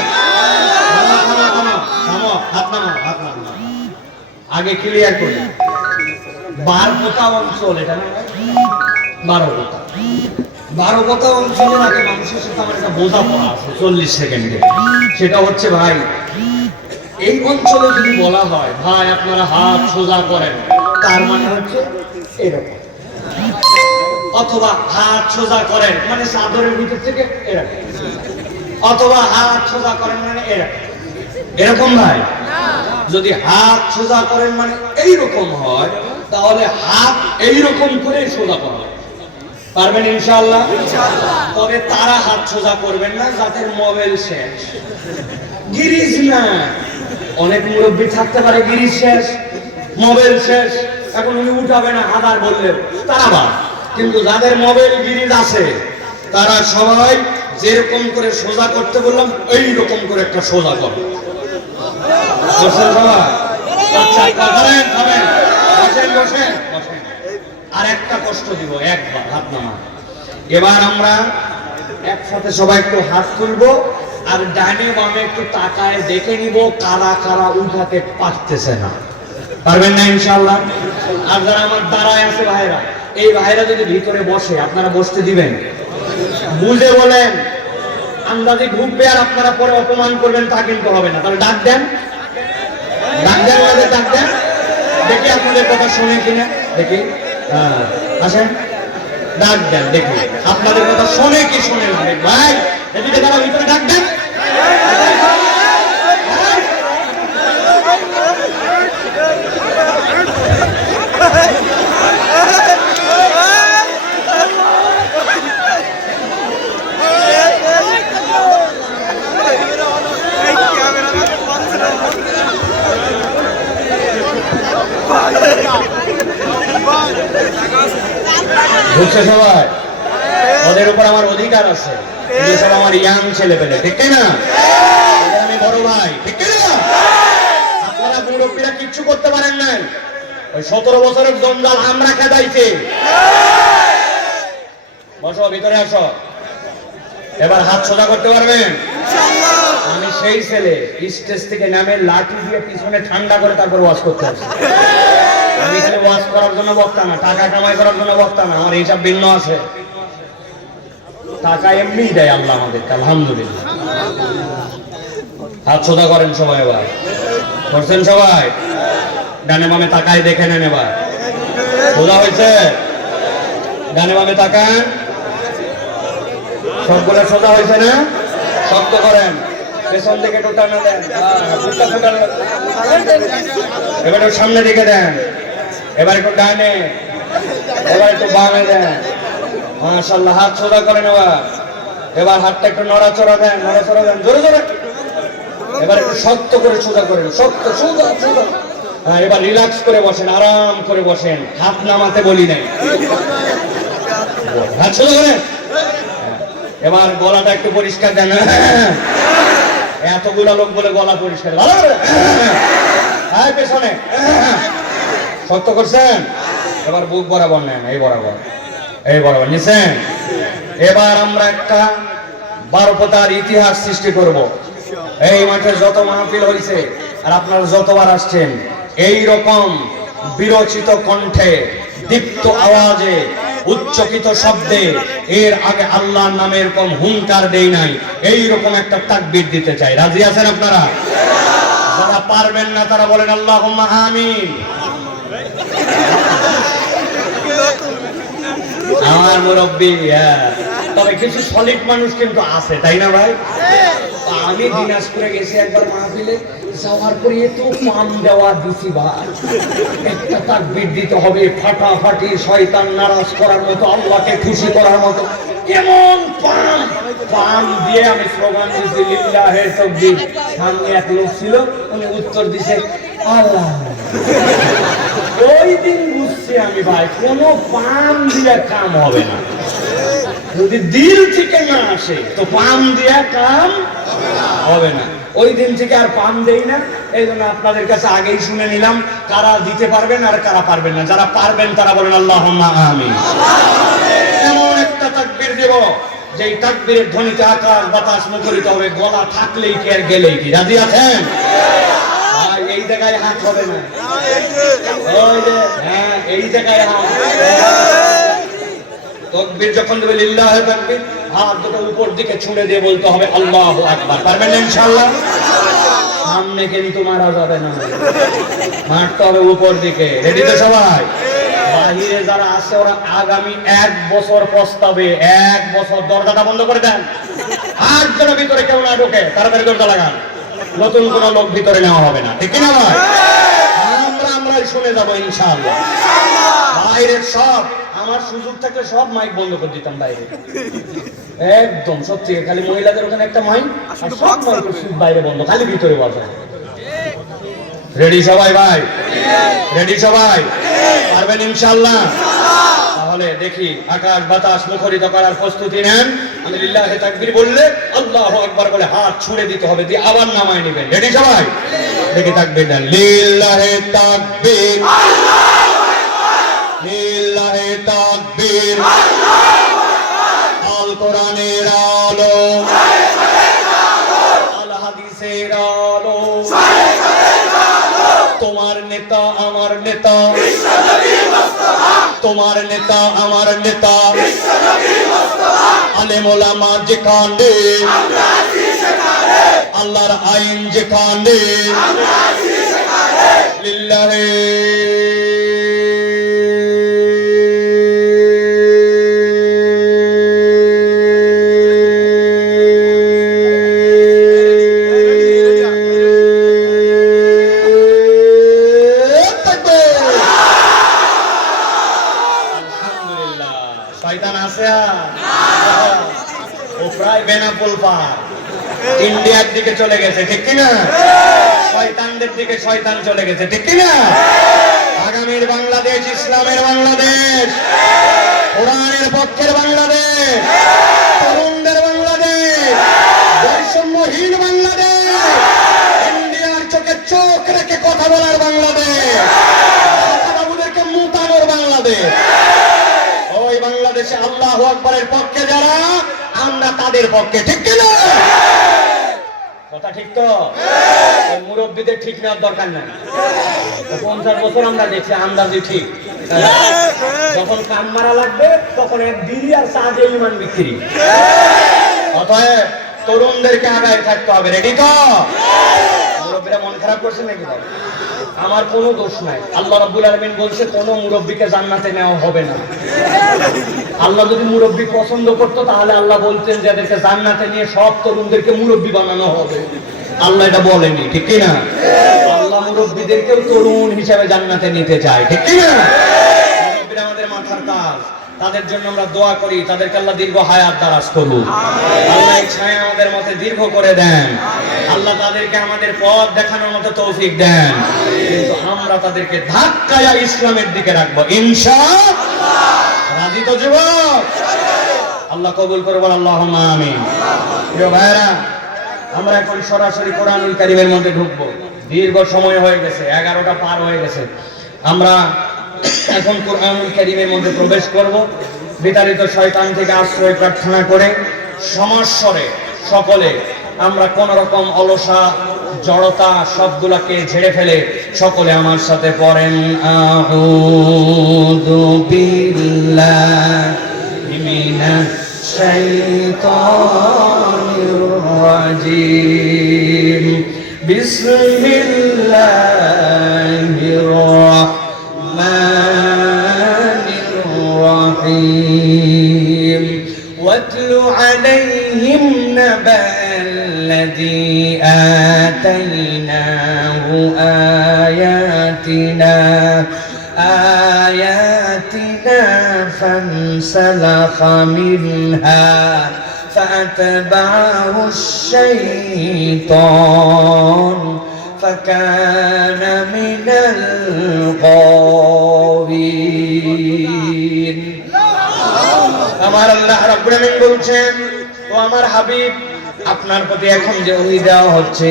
হাত নামাও, আগে ক্লিয়ার করি, বারপোতা অঞ্চল, এটা না বারপোতা, বারপোতা অঞ্চলের আগে মানুষের সাথে আমার একটা বোঝাপড়া আছে 40 সেকেন্ডে। সেটা হচ্ছে ভাই, এই অঞ্চলে যদি বলা হয় ভাই আপনারা হাত সোজা করেন, তার মানে হচ্ছে এরকম, অথবা হাত সোজা করেন মানে চাদরের ভিতর থেকে এরকম, অথবা হাত সোজা করেন মানে এরকম, এরকম ভাই। যদি হাত সোজা করেন মানে এইরকম হয়, তাহলে হাত এইরকম করে সোজা করা হয়, পারবেন ইনশাআল্লাহ? তবে তারা হাত সোজা করবেন না যাদের মোবাইল শেষ, গিরিজ না। অনেক মুরব্বী থাকতে পারে গিরিজ শেষ, মোবাইল শেষ, এখন উনি উঠাবে না হাজার বললেন, তারা বাদ। কিন্তু যাদের মোবাইল গিরিজ আছে তারা সবাই যেরকম করে সোজা করতে বললাম এইরকম করে একটা সোজা করো। বসেন সবাই, আচ্ছা করেন, করেন, বসেন বসেন বসেন। আর একটা কষ্ট দিব, একবার হাত নামা। এবার আমরা একসাথে সবাই একটু হাত তুলবো, আর ডানে বামে একটু তাকায় দেখে নিব কারা কারা উঠাতে পারতেছে না। পারবেন না ইনশাআল্লাহ? আর যারা আমার দাঁড়ায় আছে ভাইরা, এই ভাইরা যদি ভিতরে বসে আপনারা বসতে দিবেন? বুঝে বলেন, আন্দাজে ঢুকবে আর আপনারা পরে অপমান করবেন তা কিন্তু হবে না। তাহলে ডাক দেন, ডাক দেন, ওদের ডাক দেন, দেখি আপনাদের কথা শুনে কিনা, দেখি। হ্যাঁ আসেন, ডাক দেন দেখি আপনাদের কথা শোনে কি শোনে না। ভাই এদিকে তারা ভিতরে ডাক দেন। বুঝছে সবাই? ওদের উপর আমার অধিকার আছে, সব আমার ইয়াং ছেলে পেলে, ঠিক না? আমি বড় ভাই, ঠিক না? আপনারা মুরব্বীরা কিচ্ছু করতে পারেন নাই, ওই 17 বছরের জঞ্জাল আমরা খেদাইছে। বসো, ভিতরে আসো। এবার হাত সোজা করতে পারবেন? আমি সেই ছেলে, স্টেজ থেকে নামে লাঠি দিয়ে পিছনে ঠান্ডা করে তারপর ওয়াজ করতে আসি। আমি এখানে ওয়াজ করার জন্য বক্তা না, টাকা কামাই করার জন্য বক্তা না, আমার হিসাব ভিন্ন আছে। টাকা এমনি দেয় আল্লাহ আমাদেরকে, আলহামদুলিল্লাহ। হাত সোজা করেন সবাই, এবার করছেন সবাই? ডানে বামে তাকায় দেখে নেন, এবার সোজা হয়েছে? ডানে বামে তাকান, সবগুলো সোজা হয়েছে না? শক্ত করেন, পেছন দিকে টোটানো দেন, এবার একটু সামনে দিকে দেন, এবার একটু ডানে, এবার একটু বামে দেন। মাশাআল্লাহ, হাত সোজা করেন। এবার হাতটা একটু নড়াচড়া দেন, নড়াচড়া দেন জোরে জোরে। এবার একটু শক্ত করে সোজা করেন, শক্ত সোজা সোজা। হ্যাঁ, এবার রিল্যাক্স করে বসেন, আরাম করে বসেন, হাত নামাতে বলি নাই। হাত সোজা করেন। এবার গলাটা একটু পরিষ্কার দেন। এতগুলা লোক বলে গলা পরিষ্কার, ভালো করে হ্যাঁ, পেছনে শক্ত করছেন। এবার বুক বরাবর নেন, এই বরাবর, এই বরাবর নিছেন। এবার আমরা একটা বারপতার ইতিহাস সৃষ্টি করব। এই মাঠে যত মাহফিল হয়েছে আর আপনারা যতবার আসছেন, এই রকম বিরচিত কণ্ঠে, দীপ্ত আওয়াজে, উচ্চকিত শব্দে এর আগে আল্লাহর নামে এরকম হুঙ্কার দেই নাই। এইরকম একটা তাকবীর দিতে চাই, রাজি আছেন আপনারা? যারা পারবেন না তারা বলেন আল্লাহুম্মা আমিন। আমার মুরব্বী, তবে কিছু সলিড মানুষ কিন্তু আছে, তাই না ভাই? আমি দিনাজপুরে গেছি একবার মাহফিলে, যাওয়ার পরে এত পাম দেওয়া দিছি ভাই, একটা তাকবীর দিতে হবে ফাটাফাটি, শয়তান নারাজ করার মতো, আল্লাহকে খুশি করার মতো, এমন পাম পাম দিয়ে আমি স্লোগান দিছি লিল্লাহে তাকবীর। সামনে এক লোক ছিল, উনি উত্তর দিছে আল্লাহ। ওই দিন বুঝছি আমি ভাই, কোনো পাম দিয়ে কাম হবে না, যদি দিল থেকে না আসে তো পাম দিয়ে কাম হবে না। ওই দিন থেকে আর পাম দেই না। এই জন্য আপনাদের কাছে আগেই শুনে নিলাম কারা দিতে পারবেন আর কারা পারবেন না। যারা পারবেন তারা বলেন আল্লাহুম্মা আমিন। এমন একটা তাকবীর দেব যেই তাকবীরের ধ্বনিতে আকাশ বাতাস মুখরিত হবে, গলা থাকলেই কি আর গেলেই কি। রাজি আছেন? এই জায়গায় হাত হবে না, ওই যে হ্যাঁ এই জায়গায় হাত। তাকবীর যখন দেবে লিল্লাহি তাকবীর, হাত দুটো উপর দিকে ছুঁড়ে দিয়ে বলতে হবে আল্লাহু আকবার। পারবেন না ইনশাআল্লাহ? সামনে কিন্তু মারা যাবে না, মারতে হবে উপর দিকে। রেডি তো সবাই? বাহিরে যারা আছে ওরা আগামী 1 বছর পস্তাবে। 1 বছর দরজাটা বন্ধ করে দেন, আর যেন ভিতরে কেউ না ঢোকে। তাড়াতাড়ি দরজা লাগান, নতুন কোন লোক ভিতরে নেওয়া হবে না, ঠিক কিনা ভাই? আমরাই শুনে যাবো ইনশাআল্লাহ। বাইরের সব, আমার সুযোগ থাকলে সব মাইক বন্ধ করে দিতাম বাইরে, একদম সত্যি। খালি মহিলাদের ওখানে একটা মাইক, আর সব মাইক বাইরে বন্ধ, খালি ভিতরে বাজা। রেডি সবাই ভাই? রেডি সবাই? পারবেন ইনশাআল্লাহ? তাহলে দেখি আকাশ বাতাস মুখরিত করার প্রস্তুতি নেন। আমি লিল্লাহি তাকবীর বললে আল্লাহু আকবার বলে হাত ছুঁড়ে দিতে হবে, দিয়ে আবার নামায় নেবেন। রেডি সবাই? দেখি তাকবীর দেন। লিল্লাহি তাকবীর, লিল্লাহি তাকবীর। আল কোরআনের আলো, আল হাদিসের আলো, তোমার নেতা আমার নেতা, তোমার নেতা আমার নেতা, আলেম ওলামা যেখানে, আল্লাহর আইন যেখানে, লিল্লাহি ইন্ডিয়ার দিকে চলে গেছে, ঠিক কিনা? শয়তানদের দিকে শয়তান চলে গেছে, ঠিক কিনা? আগামীর বাংলাদেশ ইসলামের বাংলাদেশ, কোরআনের পক্ষের বাংলাদেশ, তরুণদের বাংলাদেশ, বৈষম্যহীন বাংলাদেশ, ইন্ডিয়ার চোখে চোখ রেখে কথা বলার বাংলাদেশ, বাবুদেরকে মুতানোর বাংলাদেশ। ওই বাংলাদেশে আল্লাহু আকবারের পক্ষে যারা, আমরা তাদের পক্ষে, ঠিক কিনা? কথা ঠিক তো? মুরব্বীদের ঠিক নেওয়ার দরকার নাই। 50 বছর আমরা দেখছি আন্দাজে ঠিক। যখন কান মারা লাগবে তখন 1 বিড়ি আর চা দিয়ে ইমান বিক্রি। অতএব তরুণদেরকে আগায় থাকতে হবে। রেডি তো? মুরব্বীরা মন খারাপ করছে নাকি? আমার কোনো দোষ নাই। আল্লাহ রাব্বুল আলামিন বলছে কোন মুরব্বীকে জান্নাতে নেওয়া হবে না। আল্লাহ যদি মুরব্বী পছন্দ করতো তাহলে আল্লাহ বলতেন যে এদেরকে জান্নাতে নিয়ে সব তরুণদেরকে মুরব্বী বানানো হবে। আল্লাহ এটা বলেনি, ঠিক কিনা? আল্লাহ মুরব্বীদেরকেও তরুণ হিসেবে জান্নাতে নিতে চায়, ঠিক কিনা? মুরব্বীরা আমাদের মাথার তাজ, তাদের জন্য আমরা দোয়া করি, তাদেরকে আল্লাহ দীর্ঘ হায়াত দারাজ করুন। আল্লাহ এই ছায়া আমাদের মধ্যে দীর্ঘ করে দেন। আল্লাহ তাদেরকে আমাদের পথ দেখানোর মতো তৌফিক দেন। কিন্তু আমরা তাদেরকে ধাক্কায়া ইসলামের দিকে রাখবো ইনশাআল্লাহ। রাজি তো যুবক? আল্লাহ কবুল করে বল আল্লাহুম্মা আমিন। প্রিয় ভাইরা, আমরা এখন সরাসরি কোরআনুল কারীমের মধ্যে ঢুকবো। দীর্ঘ সময় হয়ে গেছে, 11টা পার হয়ে গেছে। আমরা এখন কোরআনুল কারীমের মধ্যে প্রবেশ করব। বিতাড়িত শয়তান থেকে আশ্রয় প্রার্থনা করে সমস্বরে সকলে আমরা কোন রকম অলসা জড়তা সবগুলাকে ঝেড়ে ফেলে সকলে আমার সাথে পড়েন আউযু বিল্লাহি মিনাশ শাইতানির রাজীম বিসমিল্লাহির রাহমানির রহিম ওয়াতলু আলাইহিম নাবা الذي آتيناه آياتنا فانسلخ منها فأتبعه الشيطان فكان من الغاوين। আমার আল্লাহ রাব্বুল আলামিন বলছেন, ও আমার হাবিব, আপনার প্রতি এখন যে ওহী দেওয়া হচ্ছে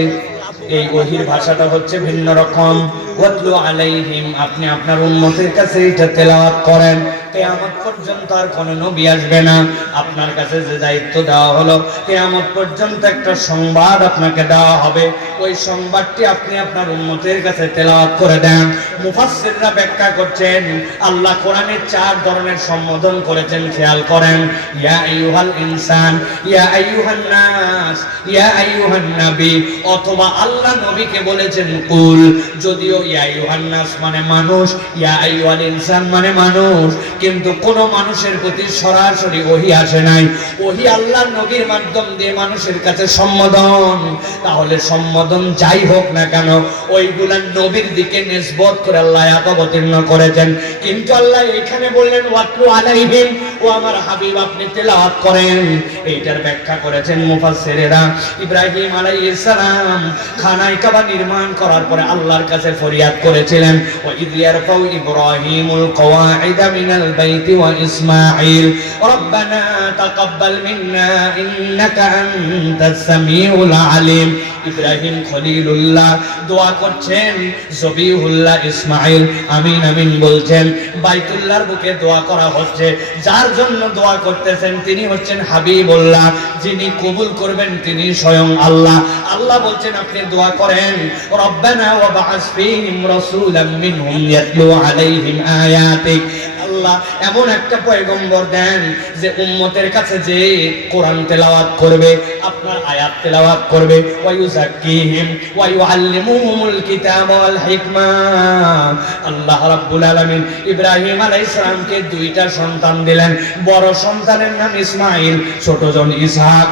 এই ওহীর ভাষাটা হচ্ছে ভিন্ন রকম। ওয়াতলু আলাইহিম, আপনি আপনার উম্মতের কাছে এটা তেলাওয়াত করেন। কিয়ামত পর্যন্ত আর কোনো নবী আসবে না। আপনার কাছে যে দায়িত্ব দেওয়া হলো, কিয়ামত পর্যন্ত একটা সংবাদ আপনাকে দেওয়া হবে, ওই সংবাদটি আপনি আপনার উম্মতের কাছে তেলাওয়াত করে দেন। মুফাসসিররা ব্যাখ্যা করছেন, আল্লাহ কোরআনে 4 ধরনের সম্বোধন করেছেন, খেয়াল করেন। ইয়া আইয়ুহাল ইনসান, ইয়া আইয়ুহান নাস, ইয়া আইয়ুহান নবী, অথবা আল্লাহ নবীকে বলেছেন কুল। যদিও ইয়া আইয়ুহান নাস মানে মানুষ, ইয়া আইয়ুহাল ইনসান মানে মানুষ, কিন্তু কোন মানুষের প্রতি সরাসরি ওহী আসে নাই। ওহী আল্লাহর নবীর মাধ্যম দিয়ে মানুষের কাছে সম্বোধন। তাহলে সম্বোধন যাই হোক না কেন, ওইগুলা নবীর দিকে নিসবত করে আল্লাহ আয়াত অবতীর্ণ করেছেন। কিন্তু আল্লাহ এখানে বললেন ওয়াতলু আলাইহিম, ও আমার হাবিব আপনি তেলাওয়াত করেন। এইটার ব্যাখ্যা করেছেন মুফাসসিরেরা। ইব্রাহিম আলাইহিস সালাম খানায়ে কাবা নির্মাণ করার পরে আল্লাহর কাছে ফরিয়াদ করেছিলেন, ওয়া ইয ইয়ারফাউ ইব্রাহিমুল কওয়াইদা মিনাল বাইতি ওয়া ইসমাঈল রব্বানা তাকাব্বাল মিন্না ইন্নাকা আনতাস সামিউল আলিম। ইব্রাহিম খলিলুল্লাহ দোয়া করছেন, জবিহুল্লাহ ইসমাঈল আমিন আমিন বলছেন। বাইতুল্লাহর বুকে দোয়া করা হচ্ছে, যার জন্য দোয়া করতেছেন তিনি হচ্ছেন হাবিবুল্লাহ, যিনি কবুল করবেন তিনি স্বয়ং আল্লাহ। আল্লাহ বলছেন আপনি দোয়া করেন, রব্বানা ওয়া বা'আস ফীহিম রাসূলাম মিনহুম ইয়াতলু আলাইহিম আয়াতিক। আল্লাহ এমন একটা পয়গম্বর দেন যে উম্মতের কাছে যে কোরআন তেলাওয়াত করবে, আপনার আয়াত তেলাওয়াত করবে, ওয়া ইউযাক্কিহিম ওয়া ইউআল্লিমুহুমুল কিতাব ওয়াল হিকমা। আল্লাহ রাব্বুল আলামিন ইব্রাহিম আলাইহিস সালামকে 2টা সন্তান দিলেন। বড় সন্তানের নাম ইসমাঈল, ছোটজন ইসহাক।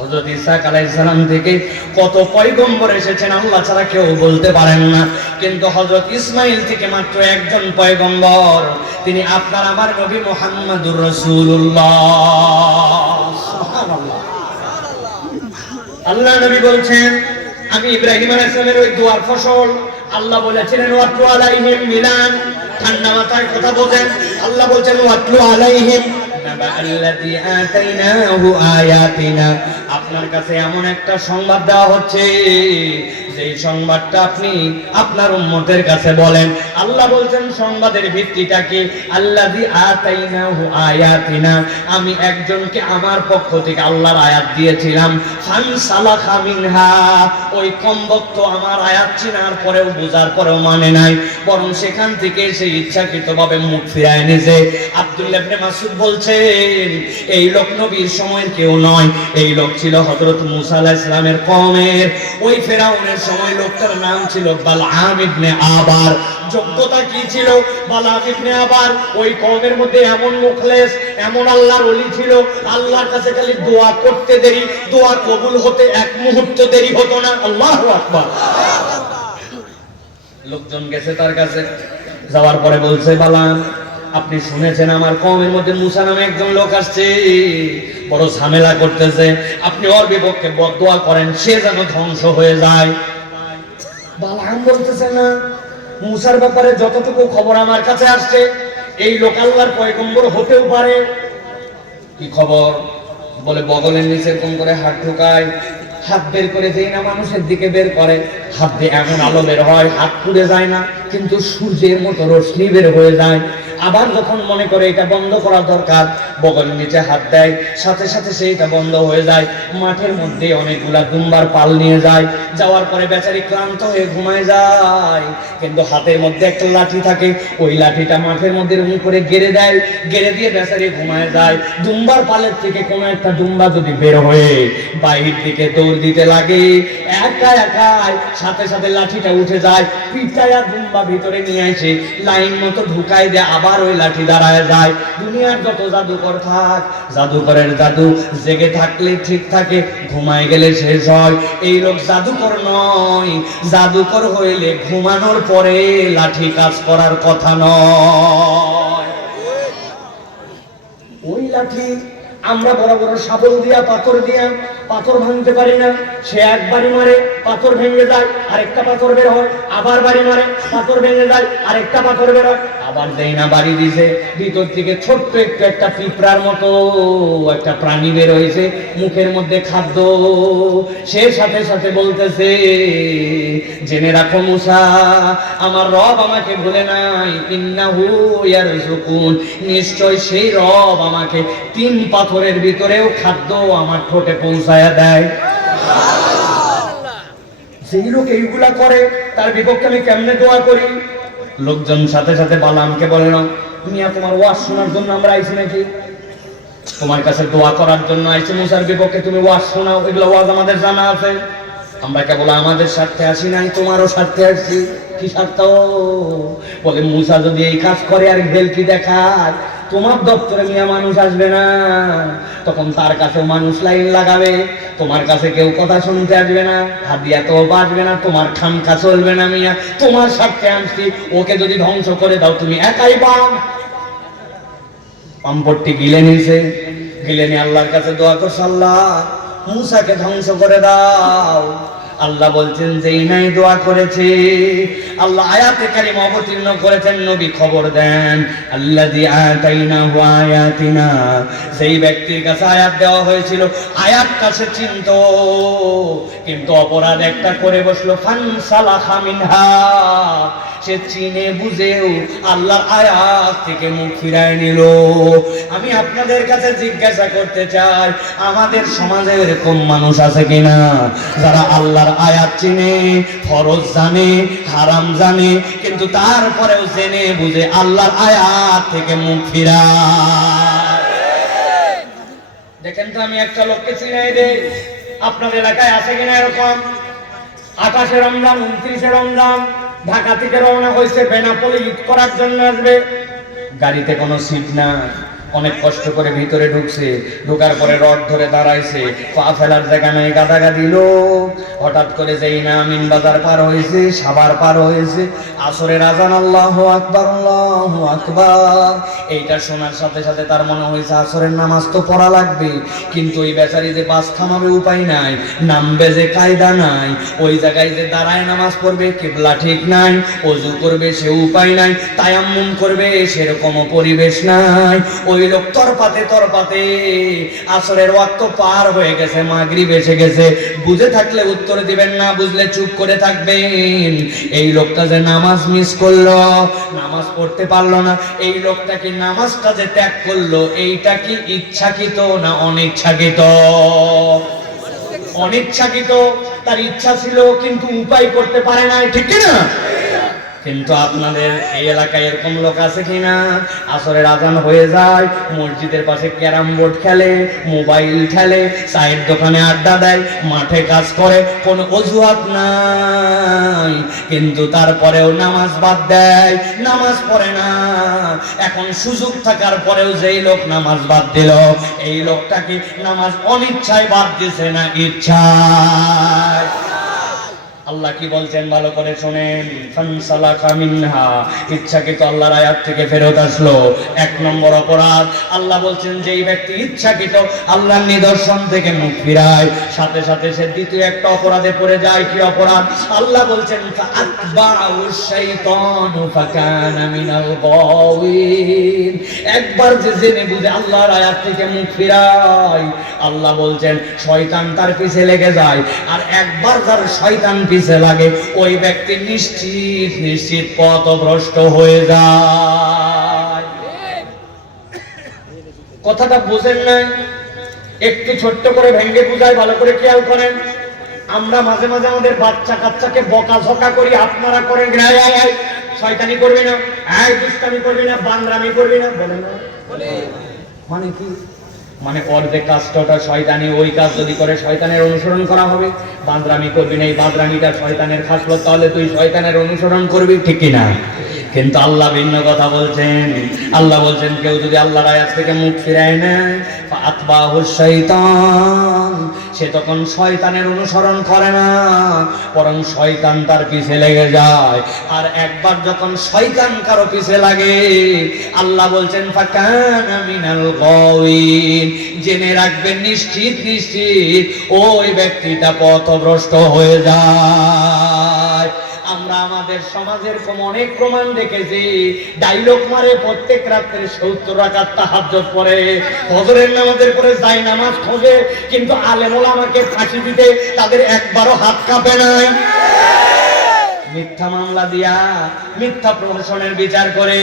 হযরত ইসহাক আলাইহিস সালাম থেকে কত পয়গম্বর এসেছেন আল্লাহ ছাড়া কেউ বলতে পারেন না, কিন্তু হযরত ইসমাঈল থেকে মাত্র একজন পয়গম্বর, তিনি আপনার আমার নবী মুহাম্মদুর রাসূলুল্লাহ। সুবহানাল্লাহ। আল্লাহ নবী বলছেন আমি ইব্রাহিম আলাইহিস সালামের ওই দোয়ার ফসল। আল্লাহ বলেছিলেন ওয়াতলু আলাইহিম মিলান, ঠান্ডা মাথায় কথা বলেন। আল্লাহ বলছেন ওয়াতলু আলাইহিম নাবাআল্লাযী আতাইনাহু আয়াতিনা। আপনার কাছে এমন একটা সংবাদ দেওয়া হচ্ছে, যেই সংবাদটা আপনি আপনার উম্মতের কাছে বলেন। আল্লাহ বলছেন সংবাদের ভিত্তিটা কি? আল্লাযী আতাইনাহু আয়াতিনা, আমি একজনকে আমার পক্ষ থেকে আল্লাহর আয়াত দিয়েছিলাম। ফানসালাখা মিনহা, ওই কমবক্ত আমার আয়াত চিনার পরেও বুঝার পরেও মানে নাই, বরং সেখান থেকে সে ইচ্ছাকৃতভাবে মুখ ফিরায় নিয়েছে। আব্দুল্লাহ ইবনে মাসউদ বলছেন এই লোক নবীর সময়ের কেউ নয়, এই লোক ছিল হযরত মুসা আলাইহিস সালামের কওমের। ওই ফেরাউনের সময় লোকটার নাম ছিল বালআম ইবনে আবার। যোগ্যতা কি ছিল বালআম ইবনে আবার? ওই কওমের মধ্যে এমন মুখলেস, এমন আল্লাহর ওলি ছিল, আল্লাহর কাছে খালি দোয়া করতে দেরি, দোয়া কবুল হতে এক মুহূর্ত দেরি হতো না। আল্লাহু আকবার। লোকজন গেছে তার কাছে, যাওয়ার পরে বলছে বালআম আপনি শুনেছেন আমার কওমের মধ্যে মুসা নামে একজন লোক আসছে, বড় ঝামেলা করতেছে, আপনি ওর বিপক্ষে বদদোয়া করেন সে যেন ধ্বংস হয়ে যায়। বালআম বলতেছে না, মুসার ব্যাপারে যতটুকু খবর আমার কাছে আসছে এই লোক আল্লাহর পয়গম্বর হতেও পারে। কি খবর? বলে বগলের নিচে কোন করে হাত ঢুকায়, হাত বের করে দেই না মানুষের দিকে বের করে, হাত দিয়ে এমন আলো বের হয় হাত পুড়ে যায় না, কিন্তু সূর্যের মতো রশ্মি বের হয়ে যায়। আবার যখন মনে করে এটা বন্ধ করা দরকার, বগলের নিচে হাত দেয়, সাথে সাথে সেইটা বন্ধ হয়ে যায়। মাঠের মধ্যে অনেকগুলা দুম্বার পাল নিয়ে যায়, যাওয়ার পরে বেচারি ক্লান্ত হয়ে ঘুমায় যায়, কিন্তু হাতের মধ্যে একটা লাঠি থাকে, ওই লাঠিটা মাঠের মধ্যে এরকম করে গেড়ে দেয়, গেড়ে দিয়ে বেচারি ঘুমায় যায়। দুম্বার পালের থেকে কোনো একটা দুম্বা যদি বের হয়ে বাহির দিকে দৌড় দিতে লাগে, একা একাই সাথে সাথে লাঠিটা উঠে যায়, পিটায়া দুম্বা ভিতরে নিয়ে এসে লাইন মতো ঢুকাই দেয়, আবার ওই লাঠি দাঁড়ায় যায়। দুনিয়ার যত জাদুকর থাক, জাদুকরের জাদু জেগে থাকলে ঠিক থাকে, ঘুমায় গেলে শেষ হয়। এই লোক জাদুকর নয়, জাদুকর হইলে ঘুমানোর পরে লাঠি কাজ করার কথা নয়। ওই লাঠি আমরা বড় বড় শাবল দিয়া পাথর দিয়া পাথর ভাঙতে পারি না, সে একবারই মারে পাথর ভেঙে যায়, আরেকটা পাথর বের হয়, আবার বাড়ি মারে, পাথর ভেঙে যায়, আরেকটা পাথর বের হয়, আবার দেই না বাড়ি দিছে, ভিতর থেকে ছোট্ট একটু একটা পিঁপড়ার মতো একটা প্রাণী বের হয়েছে, মুখের মধ্যে খাদ্য। সে সাথে সাথে বলতেছে, জেনে রাখো মুসা, আমার রব আমাকে ভুলে নাই, ইন্নাহু ইয়ারযুকুন, নিশ্চয় সেই রব আমাকে 3 পাথরের ভিতরেও খাদ্য আমার ঠোঁটে পৌঁছায়া দেয়। সেই লোক এইগুলা করে, তার বিপক্ষে আমি কেমনে দোয়া করি? লোকজন সাথে সাথে বালামকে বলে, না মিয়া তোমার ওয়াজ শোনার জন্য আমরা আইছি নাকি? তোমার কাছে দোয়া করার জন্য আইছি, মুসার বিপক্ষে তুমি ওয়াজ শোনাও, এগুলো ওয়াজ আমাদের জানা আছে, আমরা কেবল আমাদের স্বার্থে আসি নাই, তোমারও স্বার্থে আসছি। কি স্বার্থ? বলে মুসা যদি এই কাজ করে আর ভেলকি দেখায়, তোমার দপ্তরে মিয়া মানুষ আসবে না, তখন তার কাছে মানুষ লাইন লাগাবে, তোমার কাছে কেউ কথা শুনতে আসবে না, হাদিয়া তো বাঁচবে না, তোমার খামখা চলবে না মিয়া, তোমার স্বার্থে আনছি, ওকে যদি ধ্বংস করে দাও তুমি একাই পাম। পাম্পটটি গিলে নিছে, গিলে নিয়ে আল্লাহর কাছে দোয়া করছে, আল্লাহ মুসাকে ধ্বংস করে দাও। আল্লাহ বলছেন যেই নাই দোয়া করেছে, আল্লাহ আয়াতে কারিমা অবতীর্ণ করেছেন, নবী খবর দেন, আল্লাযী আতাইনাহু আয়াতিনা, সেই ব্যক্তির কাছে আয়াত দেওয়া হয়েছিল, আয়াতটা সে চিনত, কিন্তু অপরাধ একটা করে বসলো, ফানসালাখা মিনহা, সে চিনে বুঝেও আল্লাহর আয়াত থেকে মুখ ফিরায় নিল। আমি আপনাদের কাছে জিজ্ঞাসা করতে চাই, আমাদের সমাজে এরকম মানুষ আছে কিনা যারা আল্লাহর আয়াত চিনে, ফরজ জানে, হারাম জানে, কিন্তু তারপরেও জেনে বুঝে আল্লাহর আয়াত থেকে মুখ ফিরায়? দেখেন তো, আমি একটা লোককে চিনাই দেই, আপনাদের এলাকায় আছে কিনা এরকম? 28 রমজান 29 রমজান ঢাকা থেকে রওনা হয়েছে, বেনাপোলে ঈদ করার জন্য আসবে, গাড়িতে কোনো সিট না, অনেক কষ্ট করে ভিতরে ঢুকছে, ঢোকার পরে রড ধরে দাঁড়াইছে, পা ফেলার জায়গা নাই, গাদাগাদি লোক। হঠাৎ করে যেই না আমিন বাজার পার হয়েছে, সাভার পার হয়েছে, আসরের আজান, আল্লাহু আকবার আল্লাহু আকবার, এইটা শোনার সাথে সাথে তার মনে হয়েছে আসরের নামাজ তো পড়া লাগবে, কিন্তু ওই বেচারি যে বাস থামাবে উপায় নাই, নামবে যে কায়দা নাই, ওই জায়গায় যে দাঁড়ায় নামাজ পড়বে কিবলা ঠিক নাই, ওযু করবে সে উপায় নাই, তায়াম্মুম করবে সেরকমও পরিবেশ নাই। ওই লোক তরপাতে তরপাতে আসরের ওয়াক্ত পার হয়ে গেছে, মাগরিব এসে গেছে, বুঝে থাকলে উত্তর দিবেন, না বুঝলে চুপ করে থাকবেন। এই লোকটা যে নামাজ মিস করলো, নামাজ পড়তে পারলো না, এই লোকটা কি নামাজটা যে ত্যাগ করলো, এইটা কি ইচ্ছাকৃত না অনিচ্ছাকৃত? অনিচ্ছাকৃত, তার ইচ্ছা ছিল কিন্তু উপায় করতে পারে না, ঠিক না? কিন্তু আপনাদের এই এলাকায় এরকম লোক আছে কিনা, আসরের আজান হয়ে যায়, মসজিদের পাশে ক্যারাম বোর্ড খেলে, মোবাইল খেলে, চায়ের দোকানে আড্ডা দেয়, মাঠে কাজ করে, কোনো অজুহাত নাই, কিন্তু তারপরেও নামাজ বাদ দেয়, নামাজ পড়ে না। এখন সুযোগ থাকার পরেও যেই লোক নামাজ বাদ দিল, এই লোকটা কি নামাজ অনিচ্ছায় বাদ দিছে না ইচ্ছায়? আল্লাহ কি বলছেন ভালো করে শুনেন, ফানসালাখা মিনহা, ইচ্ছাকৃত আল্লাহর আয়াত থেকে ফেরত আসলো। 1 নম্বর অপরাধ, আল্লাহ বলছেন যেই ব্যক্তি ইচ্ছাকৃত আল্লাহর নিদর্শন থেকে মুখ ফিরায়, সাথে সাথে সে দ্বিতীয় একটা অপরাধে পড়ে যায়। কি অপরাধ? আল্লাহ বলছেন ফাআতবাউ শাইতানু ফাকানা মিনাল গাওয়িন, একবার যে জেনে বুঝে আল্লাহর আয়াত থেকে মুখ ফিরায়, আল্লাহ বলছেন শয়তান তার পিছে লেগে যায়, আর একবার যার শয়তান পিছে লাগে, ওই ব্যক্তি নিশ্চিত নিশ্চিত পথভ্রষ্ট হয়ে যায়। কথাটা বুঝেন না? একটু ছোট্ট করে ভেঙ্গে বুঝাই, ভালো করে খেয়াল করেন। আমরা মাঝে মাঝে আমাদের বাচ্চা কাচ্চাকে বকাঝকা করি, আপনারা করেন শয়তানি করবি না, দুষ্টামি করবি না, বান্দরামি করবি না, বলেন না? মানে কি? মানে ওর যে কাজটা শয়তানি, ওই কাজ যদি করে শয়তানের অনুসরণ করা হবে। বাঁদরামি করবি না, এই বাঁদরামিটা শয়তানের খাসলত, তাহলে তুই শয়তানের অনুসরণ করবি, ঠিক কিনা? কিন্তু আল্লাহ ভিন্ন কথা বলছেন। আল্লাহ বলছেন কেউ যদি আল্লাহর আয়াত থেকে মুখ ফিরায় নেয়, ফাআতবাহু শাইতান, সে তখন শয়তানের অনুসরণ করে না, বরং শয়তান তার পিছে লেগে যায়। আর একবার যখন শয়তান কারো পিছে লাগে, আল্লাহ বলছেন ফাকানা মিনাল গাওয়িন, জেনে রাখবেন নিশ্চিত নিশ্চিত ওই ব্যক্তিটা পথভ্রষ্ট হয়ে যায়। আমরা আমাদের সমাজের অনেক প্রমাণ দেখেছি, ডায়লগ মারে প্রত্যেক রাত্রে 70 রাকাত তাহাজ্জুদ পড়ে, ফজরের নামাজের পরে যায় নামাজ খোঁজে, কিন্তু আলেম ওলামাকে ফাঁসি দিতে তাদের একবারও হাত কাঁপে নাই। মিথ্যা মামলা দিয়া মিথ্যা প্রহসনের বিচার করে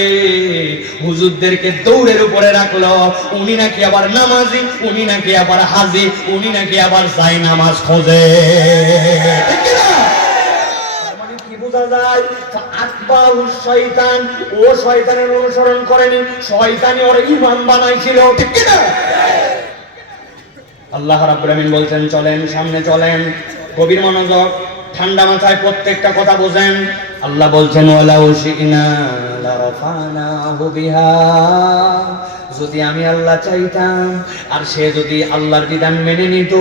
হুজুরদেরকে দৌড়ের উপরে রাখলো। উনি নাকি আবার নামাজি, উনি নাকি আবার হাজি, উনি নাকি আবার যায় নামাজ খোঁজে। শয়তান ও শয়তানের অনুসরণ করেনি, শয়তানি ওর ইমাম বানাইছিল, ঠিক কি না? আল্লাহ রাব্বুল আমিন বলছেন চলেন, সামনে চলেন, গভীর মনোযোগ, ঠান্ডা মাথায় প্রত্যেকটা কথা বোঝেন। আল্লাহ বলছেন ওয়ালাউ শি'না লারাফানাহু বিহা, যদি আমি আল্লাহ চাইতাম আর সে যদি আল্লাহর বিধান মেনে নিত,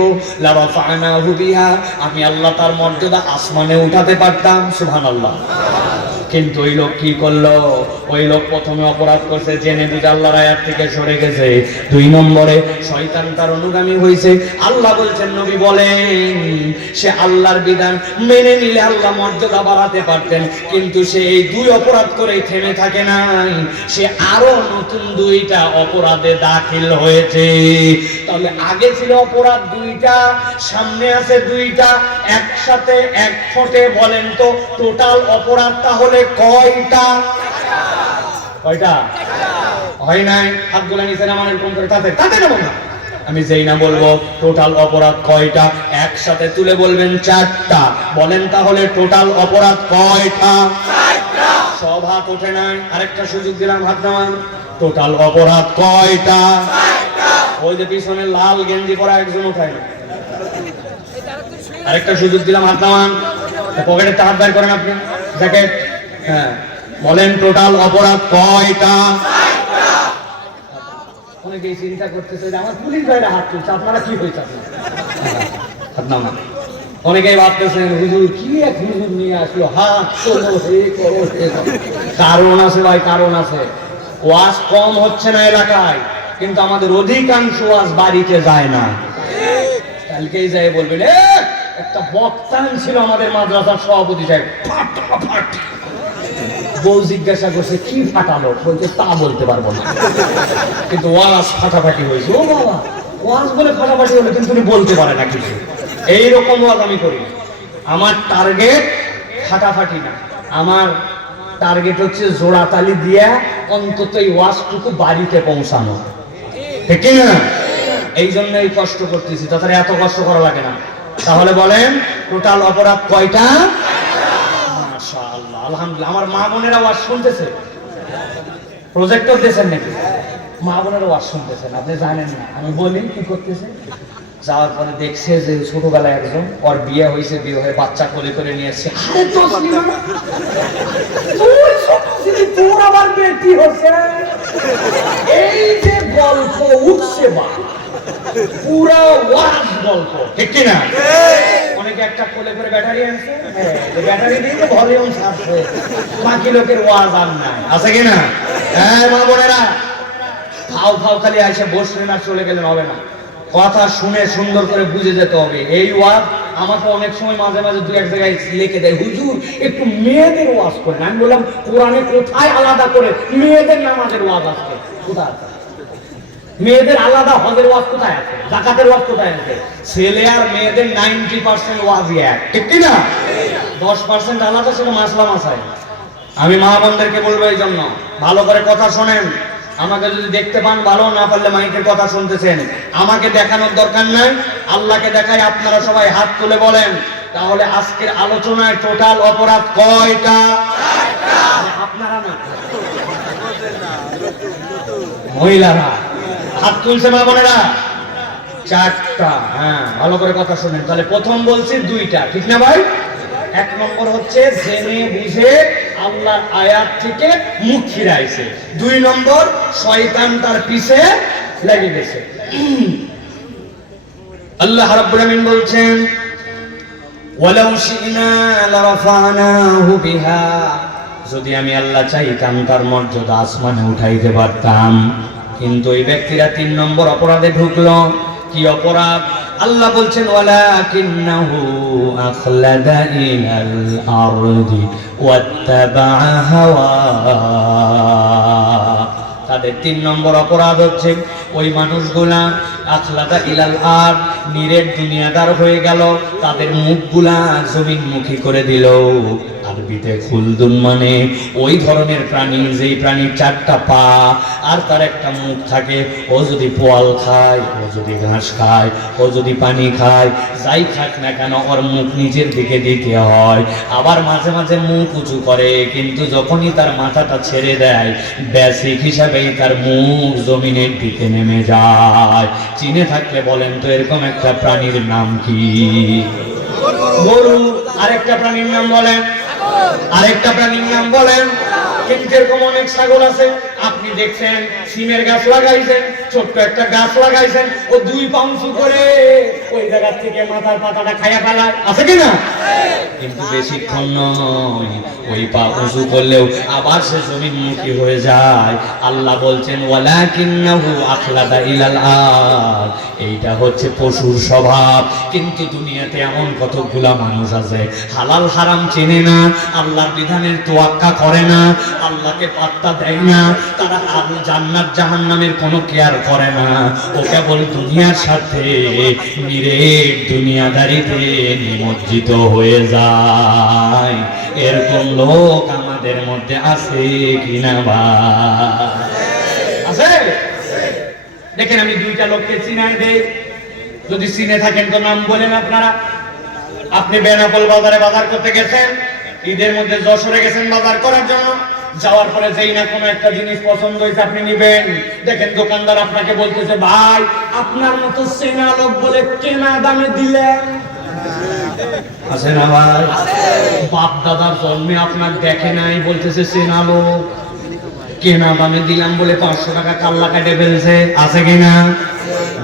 লারাফানাহু বিহা, আমি আল্লাহ তার মর্যাদা আসমানে উঠাতে পারতাম। সুবহানাল্লাহ। কিন্তু ওই লোক কি করলো? ওই লোক প্রথমে অপরাধ করছে, জেনে বুঝে আল্লাহর আয়াত থেকে সরে গেছে। 2 নম্বরে শয়তান তার অনুগামী হয়েছে। আল্লাহ বলছেন, নবী বলেন, সে আল্লাহর বিধান মেনে নিলে আল্লাহ মর্যাদা বাড়াতে পারতেন, কিন্তু সে এই 2 অপরাধ করেই থেমে থাকে নাই, সে আরো নতুন 2টা অপরাধে দাখিল হয়েছে। তাহলে আগে ছিল অপরাধ 2টা, সামনে আছে 2টা, একসাথে এক ফোঁটে বলেন তো টোটাল অপরাধ তাহলে কয়টা? কয়টা? হয় নাই? হাতগুলা নিচে নামানোর কোন করে? তাতে নামো না। আমি যেই না বলবো টোটাল অপরাধ কয়টা, একসাথে তুলে বলবেন 4টা। বলেন তাহলে টোটাল অপরাধ কয়টা? 4টা। সব হাত ওঠে নাই, আরেকটা সুযোগ দিলাম, হাত নামান। টোটাল অপরাধ কয়টা? 4টা। ওই যে পিছনে লাল গেঞ্জি পরা একজন উঠায় না, আরেকটা সুযোগ দিলাম, হাত নামান। পকেটে হাত বের করেন আপনি, জ্যাকেট। হ্যাঁ, বলেন টোটাল অপরাধ কয়টা? 4টা। অনেকেই চিন্তা করতেছে যে আমার পুলিশ ভাইরা হাত তুলছে, আপনারা কি হয়েছে? হাত নামান। অনেকেই ভাবতেছেন হুজুর কি এক হুজুর নিয়ে আসলো, হাত তোলো, হে করো, হে করো। কারণ আছে ভাই, কারণ আছে। ওয়াজ কম হচ্ছে না এলাকায়, কিন্তু আমাদের অধিকাংশ ওয়াজ বাড়িতে যায় না। কালকেই যায় বলবেন একটা বক্তা ছিল আমাদের মাদ্রাসার সভাপতি সাহেব, ফাটাফাটি। বউ জিজ্ঞাসা করছে কি ফাটালো, বলছে তা বলতে পারবো না, কিন্তু ওয়াজ ফাটাফাটি হয়েছে। ও বাবা, ওয়াজ বলে ফাটাফাটি হলো, কিন্তু উনি বলতে পারে না কিছু। এইরকম ওয়াজ আমি করি। আমার টার্গেট ফাটাফাটি না, আমার টার্গেট হচ্ছে জোড়াতালি দিয়া অন্তত এই ওয়াজটুকু বাড়িতে পৌঁছানো, ঠিক না? এই জন্যই কষ্ট করতেছি, তাছাড়া এত কষ্ট করা লাগে না। তাহলে বলেন টোটাল অপরাধ কয়টা? মাশাআল্লাহ, আলহামদুলিল্লাহ। আমার মা বোনেরা ওয়াজ শুনতেছে, প্রজেক্টর দিয়েছেন নাকি? মা বোনেরা ওয়াজ শুনতেছেন, আপনি জানেন না। আমি বলি কি করতেছে, যাওয়ার পরে দেখছে যে ছোটবেলায় একজন, ওর বিয়ে হয়েছে, বিয়ে হয়ে বাচ্চা কোলে করে নিয়ে এসছে। আরে তো তোর আবার বেটি হচ্ছে, এই যে গল্প উঠছে বা পুরা ওয়াজ গল্প, ঠিক কি না? অনেকে একটা কোলে করে ব্যাটারি আনছে, ব্যাটারি দিয়ে তো ভলিউম ছাড়ছে, বাকি লোকের ওয়াজ আর নাই, আছে কি না? হ্যাঁ মা বোনেরা, ফাও ফাও খালি এসে বসলেন আর চলে গেলেন হবে না, কথা শুনে সুন্দর করে বুঝে যেতে হবে। এই ওয়াজ আমাকে অনেক সময় মাঝে মাঝে 2-1 জায়গায় লিখে দেয়, হুজুর একটু মেয়েদের ওয়াজ করেন। আমি বললাম কোরআনে কোথায় আলাদা করে মেয়েদের নামাজের ওয়াজ আছে? কোথায় আছে? মেয়েদের আলাদা হজের ওয়াজ কোথায় আছে? যাকাতের ওয়াজ কোথায় আছে? ছেলে আর মেয়েদের 90% ওয়াজই এক, ঠিক কি না? 10% আলাদা, সেটা মাসলা মাসায়। আমি মা বোনদেরকে বলবো এই জন্য ভালো করে কথা শোনেন। আমাকে যদি দেখতে পান ভালো, না পারলে মাইকের কথা শুনতেছেন, আমাকে দেখানোর দরকার নাই, আল্লাহকে দেখাই। আপনারা সবাই হাত তুলে বলেন তাহলে আজকের আলোচনায় টোটাল অপরাধ কয়টা? আপনারা না, মহিলারা হাত তুলছে, মা বোনেরা 4টা। হ্যাঁ, ভালো করে কথা শুনেন। তাহলে প্রথম বলছি 2টা, ঠিক না ভাই? 1 নম্বর হচ্ছে জেনে বুঝে আল্লাহর আয়াত থেকে মুখ ফিরাইছে। 2 নম্বর শয়তান তার পিছে লেগে গেছে। আল্লাহ রাব্বুল আমিন বলছেন ওয়ালাউ শি'না লারাফা'নাহু বিহা, যদি আমি আল্লাহ চাইতাম তার মর্যাদা আসমানে উঠাইতে পারতাম। কিন্তু এই ব্যক্তিরা 3 নম্বর অপরাধে ঢুকলো। কি অপরাধ? আল্লাহ বলছেন ওয়ালাকিন্নাহু আখলাদা ইলাল আরদি ওয়াত্তাবা'a হাওয়া। তাদের 3 নম্বর অপরাধ হচ্ছে ওই মানুষগুলা আখলাদা ইলাল আরদ, নিরেট দুনিয়াদার হয়ে গেল, তাদের মুখগুলা জমিনমুখী করে দিল। আরবিতে খুলদুন মানে ওই ধরনের প্রাণী, যেই প্রাণীর 4টা পা আর তার একটা মুখ থাকে। ও যদি পোয়াল খায়, ও যদি ঘাস খায়, ও যদি পানি খায়, যাই খাক না কেন ওর মুখ নিচের দিকে দিতে হয়। আবার মাঝে মাঝে মুখ উঁচু করে, কিন্তু যখনই তার মাথাটা ছেড়ে দেয় বেসিক হিসাবেই তার মুখ জমিনের দিকে নেমে যায়। চিনে থাকলে বলেন তো এরকম একটা প্রাণীর নাম কি? গরু। আরেকটা প্রাণীর নাম বলেন, আরেকটা প্রাণীর নাম বলেন। কিন্তু এরকম অনেক ছাগল আছে, আপনি দেখছেন সিমের গাছ লাগাইছেন, ছোট্ট একটা গাছ লাগাইছেন, ও 2 পা উঁচু করে ওই জায়গা থেকে মাথার পাতাটা খাইয়া ফেলায়, আছে কিনা? কিন্তু বেশিক্ষণ নয়, ওই পা উঁচু করলেও আবার সে জমিনমুখী হয়ে যায়। আল্লাহ বলছেন ওয়ালাকিন্নাহু আখলাদা ইলাল আরদ, এইটা হচ্ছে পশুর স্বভাব। কিন্তু দুনিয়াতে এমন কতগুলা মানুষ আছে হালাল হারাম চেনে না, আল্লাহর বিধানের তোয়াক্কা করে না, আল্লাহকে পাত্তা দেয় না, তারা জান্নাত জাহান্নামের কোনো কেয়ার করে না। ও কেবল দুনিয়ার সাথে নিরেট দুনিয়াদারিতে নিমজ্জিত হয়ে যায়। এরকম লোক আমাদের মধ্যে আছে কিনা? আছে? দেখেন আমি 2টা লোককে চিনাই দেই, যদি চিনে থাকেন তো নাম বলেন আপনারা। আপনি বেনাপোল বাজারে বাজার করতে গেছেন, ঈদের মধ্যে যশোরে গেছেন বাজার করার জন্য। যাওয়ার পরে যেই না কোনো একটা জিনিস পছন্দ হয়েছে আপনি নিবেন, দেখেন দোকানদার আপনাকে বলতেছে ভাই আপনার মতো চেনা লোক বলে কেনা দামে দিলেন। আছে না ভাই? বাপ দাদার জন্মে আপনার দেখে নাই, বলতেছে চেনা লোক, কেনা দামে দিলাম বলে 500 টাকা কাল্লা কাটে ফেলছে। আছে কিনা?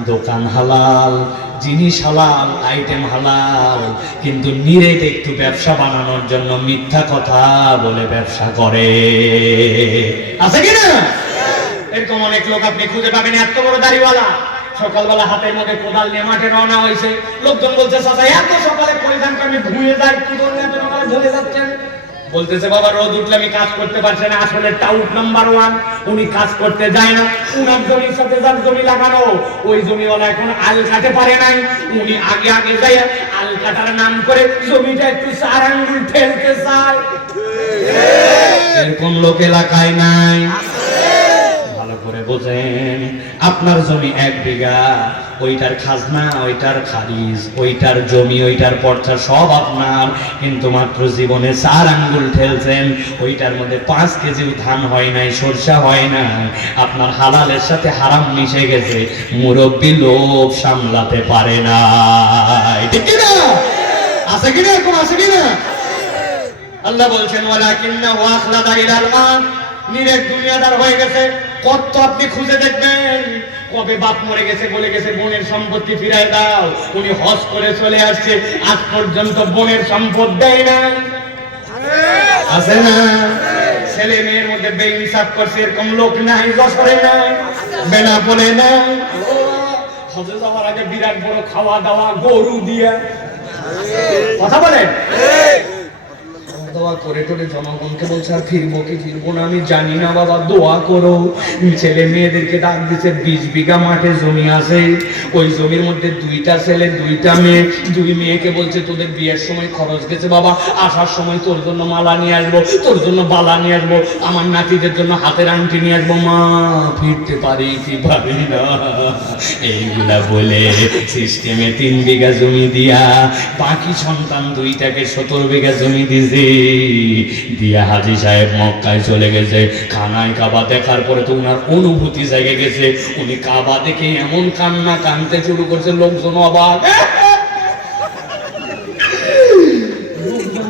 দোকান হালাল, জিনিস হালাল, আইটেম হালাল, কিন্তু নিরেট একটু ব্যবসা বানানোর জন্য মিথ্যা কথা বলে ব্যবসা করে। আছে কিনা? এরকম অনেক লোক আপনি খুঁজে পাবেন, এত বড় দাড়িওয়ালা, সকালবেলা হাতের মধ্যে কোদাল নিয়ে মাঠে রওনা হয়েছে। লোকজন বলছে চাচা এত সকালে পরিধান করে আমি ধুয়ে যাই, কি ধরনের এত সকালে ধুয়ে যাচ্ছেন? বলতেছে বাবা রোদ উঠলে আমি কাজ করতে পারছি না। আসলে টাউট নাম্বার 1, উনি কাজ করতে যায় না। উনার জমির সাথে যার জমি লাগানো, ওই জমিওয়ালা এখন আল কাটতে পারে নাই। উনি আগে আগে যায় আল কাটার নাম করে জমিটা একটু 4 আঙ্গুল ঠেলতে চায়। এরকম লোক এলাকায় নাই? ভালো করে বোঝেন, আপনার জমি 1 বিঘা, ওইটার খাজনা, ওইটার খারিজ, ওইটার জমি, ওইটার পর্চা সব আপনার, কিন্তু মাত্র জীবনে 4 আঙ্গুল ঠেলছেন। ওইটার মধ্যে 5 কেজিও ধান হয় নাই, সরষা হয় না। আপনার হালালের সাথে হারাম মিশে গেছে, মুরব্বী লোভ সামলাতে পারে না। ঠিক কিনা? আছে কিনা? এরকম আছে কিনা? আল্লাহ বলছেন ওয়ালাকিন্নাহু আখলাদা ইলাল আরদ, নিরেট দুনিয়াদার হয়ে গেছে। কত আপনি খুঁজে দেখবেন, কবে বাপ মরে গেছে বলে গেছে বোনের সম্পত্তি ফিরাই দাও, উনি হজ করে চলে আসছে, আজ পর্যন্ত বোনের সম্পদ দেয় না। আছে না? ছেলে মেয়ের মধ্যে বেইনসাফ করছে, এরকম লোক নাই যশোরে নাই, বেনাপোলে নাই। হজে যাওয়ার আগে বিরাট বড় খাওয়া দাওয়া গরু দিয়া, কথা বলেন, দোয়া করে টোরে জনগণকে বলছে আর ফিরবো কি ফিরবো না আমি জানি না, বাবা দোয়া করো। ছেলে মেয়েদেরকে ডাক দিচ্ছে, 20 বিঘা মাঠে জমি আছে, ওই জমির মধ্যে 2টা ছেলে 2টা মেয়ে। 2 মেয়েকে বলছে তোদের বিয়ের সময় খরচ গেছে বাবা, আসার সময় তোর জন্য মালা নিয়ে আসবো, তোর জন্য বালা নিয়ে আসবো, আমার নাতিদের জন্য হাতের আংটি নিয়ে আসবো। মা ফিরতে পারি কি পারি না, এইগুলা বলে সিস্টেমে 3 বিঘা জমি দিয়া বাকি সন্তান 2টাকে 17 বিঘা জমি দিছে। দিয়া হাজী সাহেব মক্কায় চলে গেছে। খানায় কাবা দেখার পরে তো উনার অনুভূতি জেগে গেছে, উনি কাবা দেখে এমন কান্না কানতে শুরু করছে, লোকজন অবাক।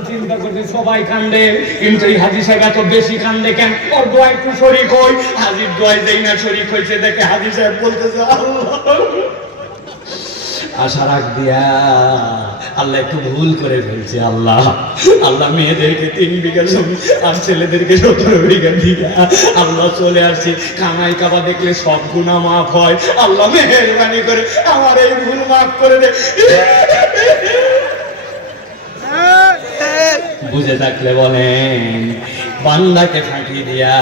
চিন্তা করছে সবাই কান্দে, কিন্তু এই হাজী সাহেব এত বেশি কান্দে কেন? ওর দোয়া একটু শরীক হই। হাজীর দোয়ায় যেই না শরীক হয়েছে দেখে হাজী সাহেব বলতেছে আশা রাখ দিয়া আল্লাহ একটু ভুল করে ফেলছে। আল্লাহ আল্লাহ মেয়েদেরকে 3 বিঘা জমি আর ছেলেদেরকে 17 বিঘা দিয়া আল্লাহ চলে আসছি। কামাই কাবা দেখলে সব গুনাহ মাফ হয়। আল্লাহ মেহেরবানি করে আমার এই ভুল মাফ করে দে। বুঝে থাকলে বলেন, বান্দাকে ফাঁকি দিয়া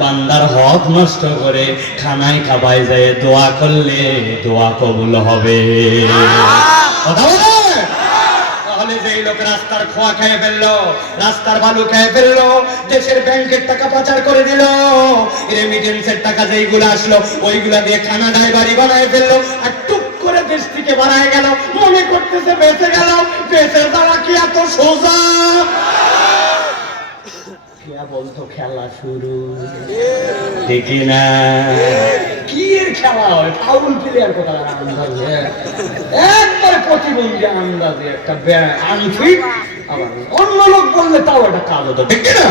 বান্দার হক নষ্ট করে খানায় কাবায় যায় দোয়া করলে দোয়া কবুল হবে। কথা বলে তাহলে যেই লোক রাস্তার খোয়া খেয়ে ফেললো, রাস্তার বালু খেয়ে ফেললো, দেশের ব্যাংকের টাকা পাচার করে দিল, রেমিটেন্সের টাকা যেইগুলো আসলো ওইগুলা দিয়ে কানাডায় বাড়ি বানায় ফেললো, আর টুক করে দেশ থেকে বানায় গেল, মনে করতেছে বেঁচে গেল। বেঁচে যাওয়া কি এত সোজা? বলতো খেলা শুরু, দেখি না কি এর খেলা হয়, ফাউল প্লেয়ার কথা আন্দাজে একবার প্রতিবন্ধী আন্দাজে একটা আনফিট, আবার অন্য লোক বললে তাও একটা কাজ হতো, দেখি না?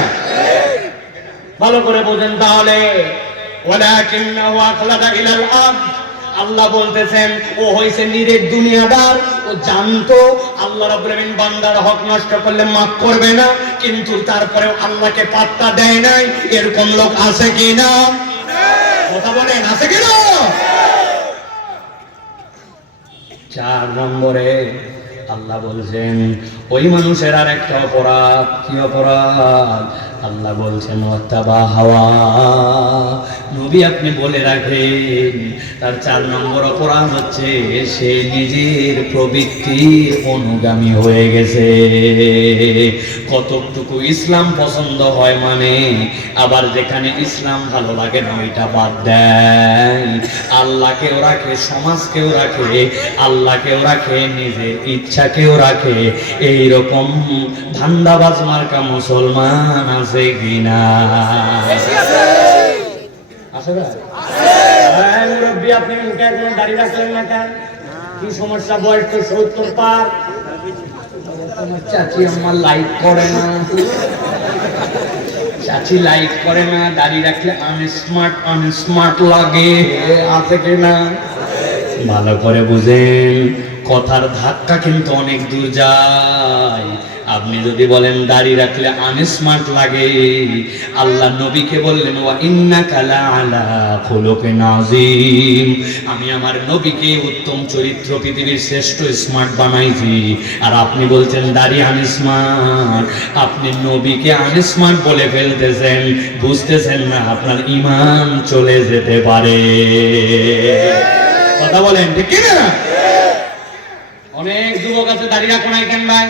ভালো করে বোঝেন তাহলে। ওয়ালাকিন্নাহু আখলাদা ইলাল আরদ, আল্লাহ বলতেছেন ও হইছে নিরেট দুনিয়াদার। ও জানতো আল্লাহ রাব্বুল আলামিন বান্দার হক নষ্ট করলে মাফ করবে না, কিন্তু তারপরেও আল্লাহকে পাত্তা দেয় নাই। এরকম লোক আছে কি না? কথা বলেন, আছে কি না? 4 নম্বরে আল্লাহ বলছেন ওই মানুষের আর একটা অপরাধ। কি অপরাধ? আল্লাহ বলছেন ওয়াত্তাবা হাওয়া। নবী আপনি বলে রাখেন তার 4 নম্বর অপরাধ হচ্ছে সে নিজের প্রবৃত্তির অনুগামী হয়ে গেছে। কতটুকু ইসলাম পছন্দ হয় মানে, আবার যেখানে ইসলাম ভালো লাগে না ওইটা বাদ দেয়। আল্লাহকেও রাখে, সমাজকেও রাখে, আল্লাহকেও রাখে, নিজের ইচ্ছাকেও রাখে। এইরকম ধান্দাবাজ মার্কা মুসলমান আছে কিনা? আছে না? মুরব্বী আপনি মুখে একদম দাড়ি রাখলেন না কেন? কি সমস্যা? বয়স তো 70 পার। তোমার চাচি আমার লাইক করে না, চাচি লাইক করে না, দাড়ি রাখলে আনস্মার্ট লাগে। আছে কিনা? ভালো করে বুঝেন, কথার ধাক্কা কিন্তু অনেক দূর যায়। আপনি যদি বলেন দাড়ি রাখলে আনস্মার্ট লাগে, আল্লাহ নবীকে বললেন ওয়া ইন্নাকা লাআলা খুলুকিন আযীম, আমি আমার নবীকে উত্তম চরিত্র পৃথিবীর শ্রেষ্ঠ স্মার্ট বানাইছি। আর আপনি বলছেন দাড়ি আনস্মার্ট। আপনি নবীকে আনস্মার্ট বলে ফেলতেছেন, বুঝতেছেন না আপনার ঈমান চলে যেতে পারে। কথা বলেন ঠিক কি না? অনেক যুবক আছে দাড়ি রাখো নাই কেন ভাই?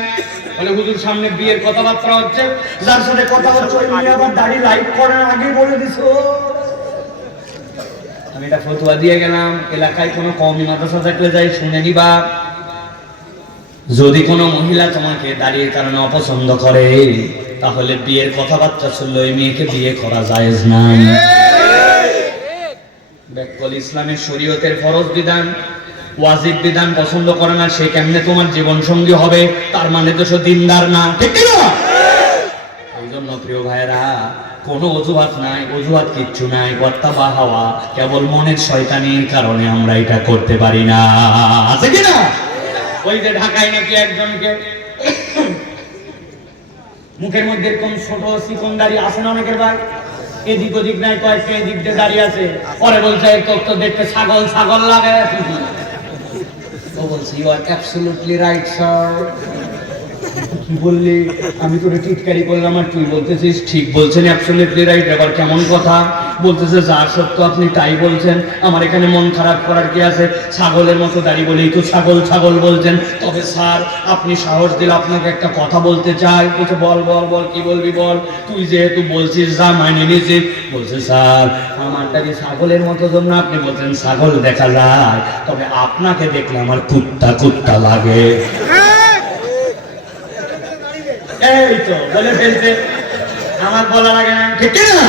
বলে হুজুর সামনে বিয়ের কথাবার্তা হচ্ছে, যার সাথে কথা হচ্ছে ওই মেয়ে আবার দাড়ি লাইক করার আগে বলে দিছো। আমি এটা ফতোয়া দিয়ে গেলাম, এলাকায় কোনো কওমি মাদ্রাসা থাকলে যাই শুনে নিবা। যদি কোনো মহিলা তোমাকে দাড়ির কারণে অপছন্দ করে, তাহলে বিয়ের কথাবার্তা শুনলে ওই মেয়েকে বিয়ে করা জায়েজ নাই। বেকল ইসলামের শরীয়তের ফরজ বিধান, ওয়াজিব বিধান পছন্দ করে না, সে কেমনে তোমার জীবন সঙ্গী হবে? তার মানে তো সে দিনদার না, ঠিক না? এই জন্য প্রিয় ভাইরা, কোনো অজুহাত নাই, অজুহাত কিচ্ছু নাই। ওয়াত্তাবা হাওয়া, কেবল মনের শয়তানির কারণে আমরা এটা করতে পারি না। আছে কি না? ওই যে ঢাকায় নাকি একজনকে মুখের মধ্যে কোন ছোট চিকন দাড়ি আছে না অনেকের ভাই, এদিক ওদিক নাই, কয়েকটা এদিক দিয়ে দাঁড়িয়ে আছে। পরে বলছে তো দেখতে ছাগল ছাগল লাগে। ও বলছি you are absolutely right sir. কি বললি? আমি তোরে টিটকারি করলাম আর তুই বলতেছিস ঠিক বলছেন, অ্যাবসলিউটলি রাইট। আবার কেমন কথা বলতেছে? যা সত্য আপনি তাই বলছেন, আমার এখানে মন খারাপ করার কি আছে? ছাগলের মতো দাড়ি বলেই তো ছাগল ছাগল বলছেন। তবে স্যার আপনি সাহস দিলে আপনাকে একটা কথা বলতে চাই। বলছে বল বল বল, কি বলবি বল। তুই যেহেতু বলছিস যা মাইনে নিয়েছিস। বলছে স্যার আমার দাড়ি ছাগলের মতো জন্য আপনি বলছেন ছাগল দেখা যায়, তবে আপনাকে দেখলে আমার কুত্তা কুত্তা লাগে। এই তো বলে ফেলছে, আমার বলা লাগে না, ঠিক না?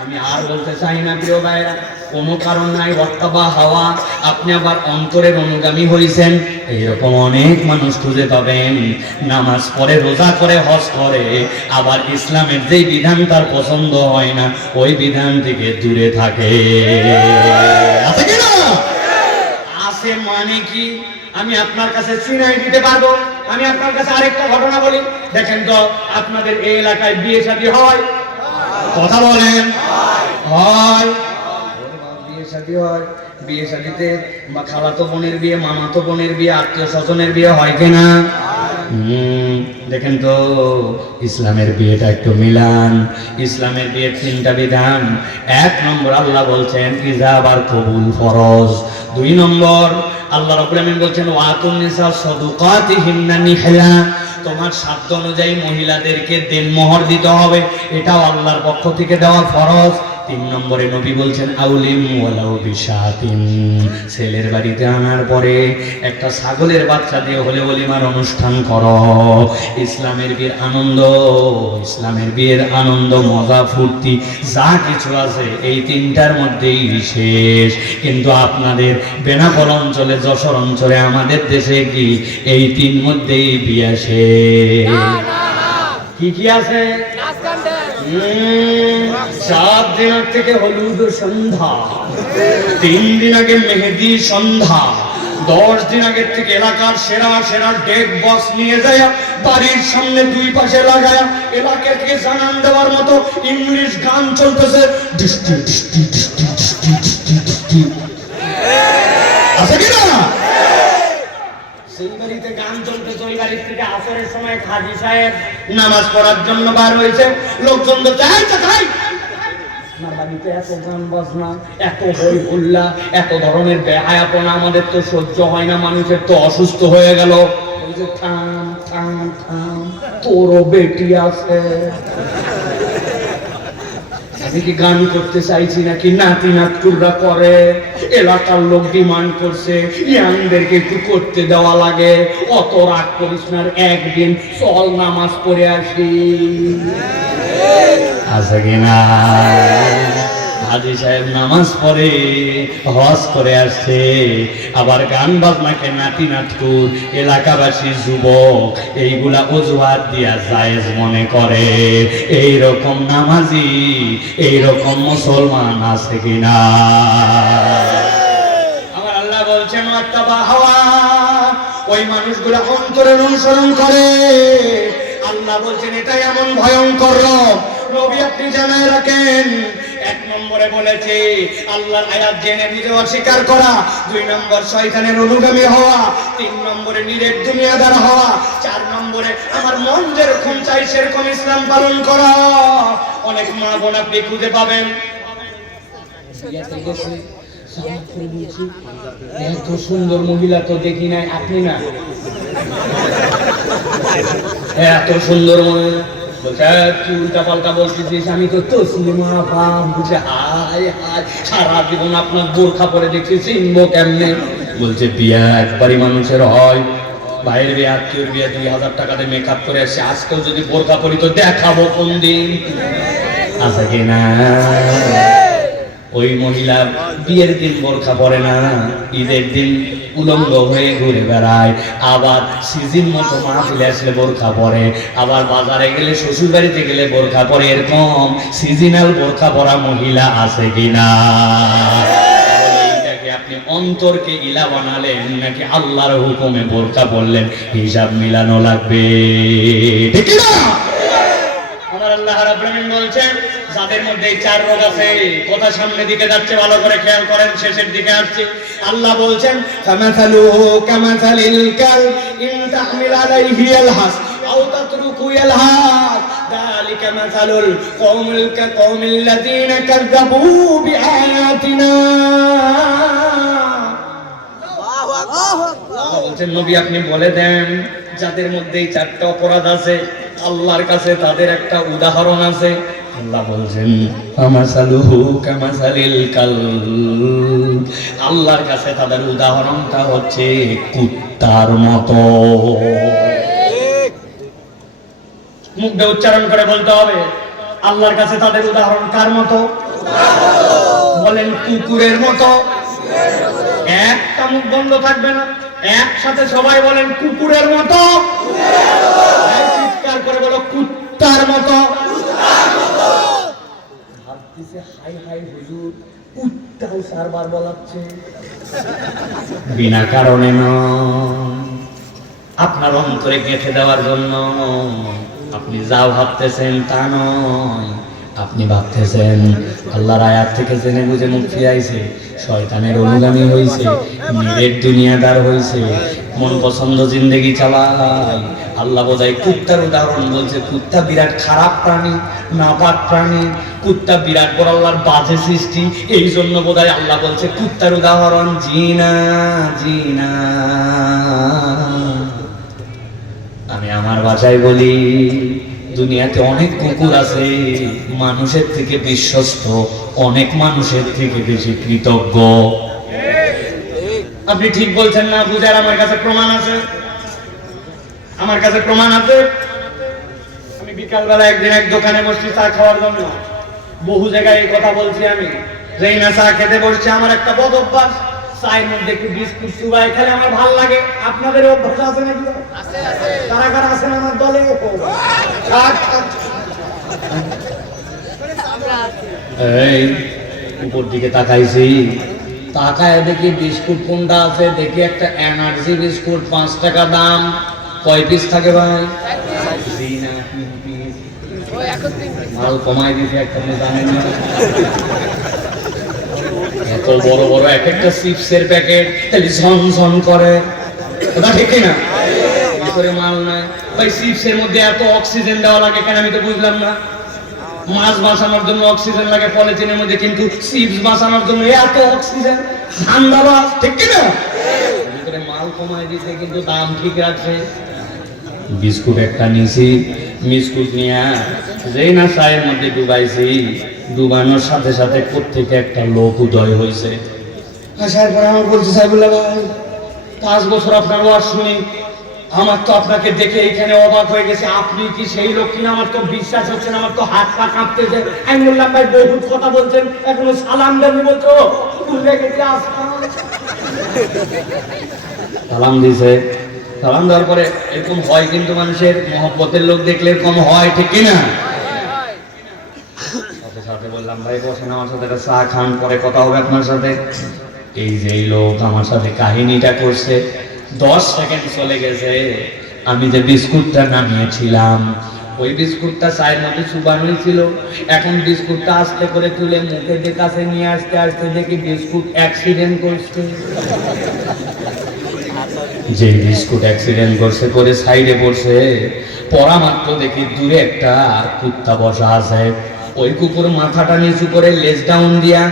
আমি আর বলতে চাই না প্রিয় ভাইরা, কোনো কারণ নাই। ওয়াত্তাবা হাওয়া, আপনি আবার অন্তরের অনুগামী হয়েছেন। এইরকম অনেক মানুষ খুঁজে পাবেন, নামাজ পড়ে, রোজা করে, হজ করে, আবার ইসলামের যেই বিধান তার পছন্দ হয় না ওই বিধান থেকে দূরে থাকে। আছে কি না? আছে আছে মানে কি আমি আপনার কাছে চিনাই দিতে পারবো। আমি আপনার কাছে আরেকটা ঘটনা বলি, দেখেন তো আপনাদের এই এলাকায় বিয়ে শাদী হয়? কথা বলেন, হয়? বিয়ে শাদী হয়, বিয়ে শাদীতে খালাতো বোনের বিয়ে, মামাতো বোনের বিয়ে, আত্মীয় স্বজনের বিয়ে হয় কিনা? দেখেন তো ইসলামের বিয়েটা একটু মিলান। ইসলামের বিয়ের 3টা বিধান। 1 নম্বর আল্লাহ বলছেন ইজাব আর কবুল ফরজ। 2 নম্বর আল্লাহ রাব্বুল আলামিন বলছেন ওয়াতুন নিসা সাদুকাতিহিন্না নিহলা, তোমার সাধ্য অনুযায়ী মহিলাদেরকে দেনমোহর দিতে হবে, এটাও আল্লাহর পক্ষ থেকে দেওয়া ফরজ। 3 নম্বরে নবী বলছেন আউলিম ওয়ালাউ বিশাতিন, ছেলের বাড়িতে আনার পরে একটা ছাগলের বাচ্চা দিয়ে হলে ওলিমার অনুষ্ঠান করো। ইসলামের বিয়ের আনন্দ, ইসলামের বিয়ের আনন্দ, মজা, ফুর্তি যা কিছু আছে এই 3টার মধ্যেই বিশেষ। কিন্তু আপনাদের বেনাপোল অঞ্চলে, যশোর অঞ্চলে, আমাদের দেশে কি এই 3 মধ্যেই বিয়ে শেষ? কি কি আছে? 7 দিন আগ থেকে হলুদ সন্ধ্যা, 3 দিন আগে মেহেদি সন্ধ্যা, 10 দিন আগের থেকে এলাকার সেরা সেরা ডেক বক্স নিয়ে যায় বাড়ির সামনে 2 পাশে লাগায়া এলাকাকে জানান দেওয়ার মতো ইংলিশ গান চলতেছে। আছে কি না? সেই বাড়িতে গান চলতেছে, ওই বাড়ির থেকে আসরের সময় হাজী সাহেব নামাজ পড়ার জন্য বার হয়েছে। লোকজন তো চাই বাড়িতে এত গান বাজনা, এত হই হুল্লা, এত ধরনের বেহায়াপনা আমাদের তো সহ্য হয় না, মানুষের তো অসুস্থ হয়ে গেল। থাম থাম থাম, তোরও বেটি আছে। আমি কি গান করতে চাইছি নাকি নাতি নাতকুররা করে? এলাকার লোক ডিমান্ড করছে ইয়াংদেরকে একটু করতে দেওয়া লাগে। অত রাগ করিস না, একদিন চল নামাজ পড়ে আসি। আছে কিনা? হাজী সাহেব নামাজ পড়ে হজ করে আসছে, আবার গান বাজনাকে নাতি নাটকুর এলাকাবাসী যুবক এইগুলা অজুহাত দিয়া জায়েজ মনে করে। এইরকম নামাজি, এইরকম মুসলমান আছে কিনা? আমার আল্লাহ বলছেন ওয়াত্তাবা হাওয়া, ওই মানুষগুলা অন্তরের অনুসরণ করে। আল্লাহ বলছেন এটা এমন ভয়ঙ্কর রোগ, নবী আপনি জানায় রাখেন। 1 নম্বরে বলেছে আল্লাহর আয়াত জেনে বুঝে অস্বীকার করা, 2 নম্বর শয়তানের অনুগামী হওয়া, 3 নম্বরে নিরেট দুনিয়াদার হওয়া, 4 নম্বরে আমার মন যেরকম চাই সেরকম ইসলাম পালন করা। অনেক মা বোন আপনি খুঁজে পাবেন এত সুন্দর মহিলা তো দেখি নাই, আপনি না এত সুন্দর মহিলা উল্টা পাল্টা বলতেছিস, আমি তো তসলিমা বুঝে হায় হায় সারা জীবন আপনার বোরখা পরে দেখছি, চিনবো কেমনে? বলছে বিয়া একবারই মানুষের হয়, বাইরের বিয়ে, আত্মীয় বিয়ে 2000 টাকাতে মেকআপ করে আসছে, আজকেও যদি বোরখা পরি তো দেখাবো কোন দিন। আছে কিনা? ওই মহিলা বিয়ের দিন বোরখা পরে না, ঈদের দিন উলঙ্গ হয়ে ঘুরে বেড়ায়, আবার সিজন মতো মাহফিলে আসলে বোরখা পরে, আবার বাজারে গেলে, শ্বশুর বাড়িতে গেলে বোরখা পরে। এরকম সিজনাল বোরখা পরা মহিলা আছে কিনা? আপনি অন্তরকে ইলা বানালেন নাকি আল্লাহর হুকুমে বোরখা পরলেন? হিসাব মিলানো লাগবে, ঠিক না? আমার আল্লাহ রাব্বুল আলামিন বলছেন যাদের মধ্যে 4 রোগ আছে, কথা সামনে দিকে যাচ্ছে, ভালো করে খেয়াল করেন, শেষের দিকে আসছে। আল্লাহ বলছেন ফামাসালুহু কামাসালিল কাল ইন তাহমিল আলাইহি ইয়ালহাস আও তাতরুকু ইয়ালহাস যালিকা মাসালুল কওমিল লাযিনা কাযযাবু বিআয়াতিনা। আল্লাহু আকবার। বলছেন নবী আপনি বলে দেন যাদের মধ্যে 4টা অপরাধ আছে, আল্লাহর কাছে তাদের একটা উদাহরণ আছে। আল্লাহ বলছেন আমাসালুহু কামাসালিল কালব, আল্লাহর কাছে তাদের উদাহরণটা হচ্ছে কুত্তার মতো। মুখ দিয়ে উচ্চারণ করে বলতে হবে, আল্লাহর কাছে তাদের উদাহরণ কার মতো? বলেন কুকুরের মতো। একটা মুখ বন্ধ থাকবে না, একসাথে সবাই বলেন কুকুরের মতো। চিৎকার করে বলো কুত্তার মতো। ভাবতেছে হাই হাই হুজুর কুত্তাও সারবার বলাচ্ছে, বিনা কারণে নয়, আপনার অন্তরে গেঁথে দেওয়ার জন্য। আপনি যা ভাবতেছেন তা নয়, আপনি ভাবতেছেন আল্লাহর আয়াত থেকে জেনে বুঝে মুখ ফিরাইছে, শয়তানের অনুগামী হয়েছে, নিজের দুনিয়াদার হয়েছে, মন পছন্দ জিন্দেগি চালায়। আল্লাহ বোধহয় কুত্তার উদাহরণ বলছে, কুত্তা বিরাট খারাপ প্রাণী, নাপাক প্রাণী, কুত্তা বিরাট বড় আল্লাহর বাজে সৃষ্টি, এই জন্য বোধহয় আল্লাহ বলছে কুত্তার উদাহরণ। জিনা জিনা, আমি আমার ভাষায় বলি, দুনিয়াতে অনেক কুকুর আছে মানুষের থেকে বিশ্বস্ত, অনেক মানুষের থেকে বেশি কৃতজ্ঞ। আপনি ঠিক বলছেন না বুঝার, আমার কাছে প্রমাণ আছে, আমার কাছে প্রমাণ আছে। আমি বিকালবেলা একদিন এক দোকানে বসছি চা খাওয়ার জন্য, বহু জায়গায় এই কথা বলছি আমি, যেই না চা খেতে বসছি, আমার একটা বদ অভ্যাস, চায়ের মধ্যে একটু বিস্কুট চুবাই খেলে আমার ভালো লাগে। আপনাদের অভ্যাস আছে নাকি? কারা কারা আছেন আমার দলে? এই উপর দিকে তাকাইছি, তাকায় দেখি বিস্কুট কোনটা আছে, দেখি একটা এনার্জি বিস্কুট, 5 টাকা দাম। কয় পিস থাকে ভাই? মাল কমাই দিছে একটা, জানেন না? এত বড় বড় এক একটা চিপসের প্যাকেট, তাহলে ঝনঝন করে, ওটা ঠিক না? মাল নাই ভাই, চিপসের মধ্যে এত অক্সিজেন দেওয়া লাগে কেন আমি তো বুঝলাম না। মাছ বাঁচানোর জন্য অক্সিজেন লাগে পলিথিনের মধ্যে, কিন্তু চিপস বাঁচানোর জন্য এত অক্সিজেন, ধান্দাবাজ, ঠিক না? মাল কমাই দিতে কিন্তু দাম ঠিক রাখছে। বিস্কুট একটা নিয়েছি, বিস্কুট নিয়ে যেই না চায়ের মধ্যে ডুবাইছি, ডুবানোর সাথে সাথে কোত্থেকে একটা লোক উদয় হয়েছে। আমার বলছে, সাহেবুল্লাহ ভাই, 5 বছর আপনার ওয়াজ শুনি, আমার তো আপনাকে দেখে এখানে অবাক হয়ে গেছে, আপনি কি সেই লোক কিনা আমার তো বিশ্বাস হচ্ছে না, আমার তো হাত পা কাঁপতেছে। আমি বললাম ভাই বহুত কথা বলছেন, এখনো সালাম দেন বলছো, সালাম দিছে। সালাম দেওয়ার পরে এরকম হয় কিন্তু, মানুষের মহব্বতের লোক দেখলে এরকম হয়, ঠিক কিনা? সাথে সাথে বললাম ভাই বসেন, আমার সাথে একটা চা খান, পরে কথা হবে আপনার সাথে। এই যে এই লোক আমার সাথে কাহিনীটা করছে, 10 সেকেন্ড চলে গেছে, আমি যে বিস্কুটটা নামিয়েছিলাম ওই বিস্কুটটা চায়ের মধ্যে চুবানোই ছিল। এখন বিস্কুটটা আস্তে করে তুলে মুখের কাছে নিয়ে আসতে আসতে দেখি বিস্কুট অ্যাক্সিডেন্ট করছে। যে বিস্কুট অ্যাক্সিডেন্ট করছে করে সাইডে পড়ছে, পড়া মাত্র দেখি দূরে একটা কুত্তা বসা আছে। ওই কুকুর মাথাটা নিচু করে লেজ ডাউন দিয়া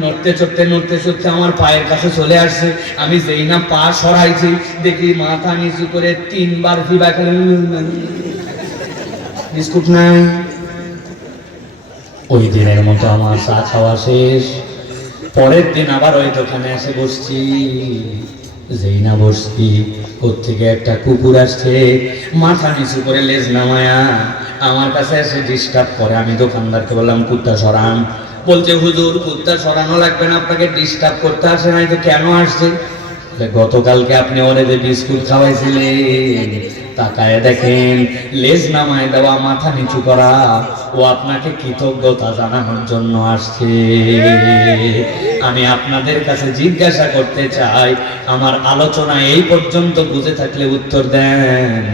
নড়তে চড়তে আমার পায়ের কাছে চলে আসছে। আমি যেই না পা সরাইছি দেখি মাথা নিচু করে 3 বার ফিবা করে, বিস্কুট নাই। ওই দিনের মতো আমার চা খাওয়া শেষ। পরের দিন আবার ওই দোকানে এসে বসছি, যেই না বসছি কোত্থেকে একটা কুকুর আসছে, মাথা নিচু করে লেজ নামায়া আমার কাছে এসে ডিস্টার্ব করে। আমি দোকানদারকে বললাম কুত্তা সরান। বলছে হুজুর কুত্তা সরানো লাগবে না, আপনাকে ডিস্টার্ব করতে আসে নাই তো কেন আসছে? গতকালকে আপনি ওরে যে বিস্কুট খাওয়াইছিলেন, তাকায় দেখেন লেজ নামায় দেওয়া, মাথা নিচু করা, ও আপনাকে কৃতজ্ঞতা জানানোর জন্য আসছে। আমি আপনাদের কাছে জিজ্ঞাসা করতে চাই, আমার আলোচনা এই পর্যন্ত বুঝে থাকলে উত্তর দেন,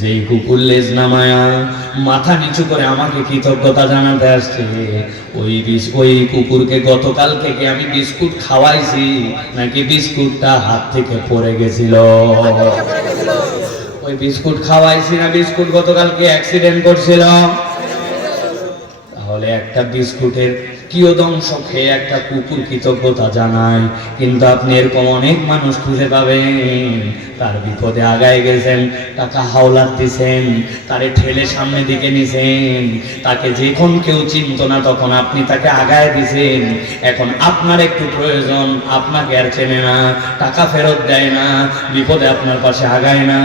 যেই কুকুর লেজ নামায়া মাথা নিচু করে আমাকে কৃতজ্ঞতা জানাতে আসছে, ওই কুকুরকে গতকাল থেকে আমি বিস্কুট খাওয়াইছি নাকি বিস্কুটটা হাত থেকে পড়ে গেছিল? ওই বিস্কুট খাওয়াইছি না বিস্কুট গতকালকে অ্যাক্সিডেন্ট করছিল? তাহলে একটা বিস্কুটের কিয়দংশ খেয়ে একটা কুকুর কৃতজ্ঞতা জানায়, কিন্তু আপনি এরকম অনেক মানুষ খুঁজে পাবেন, তার বিপদে আগায় গেছেন, টাকা হাওলাত দিছেন, তারে ঠেলে সামনে দিকে নিছেন, তাকে যখন কেউ চিনত না তখন আপনি তাকে আগায় দিছেন। এখন আপনার একটু প্রয়োজন, আপনাকে আর চেনে না, টাকা ফেরত দেয় না, বিপদে আপনার পাশে আগায় না,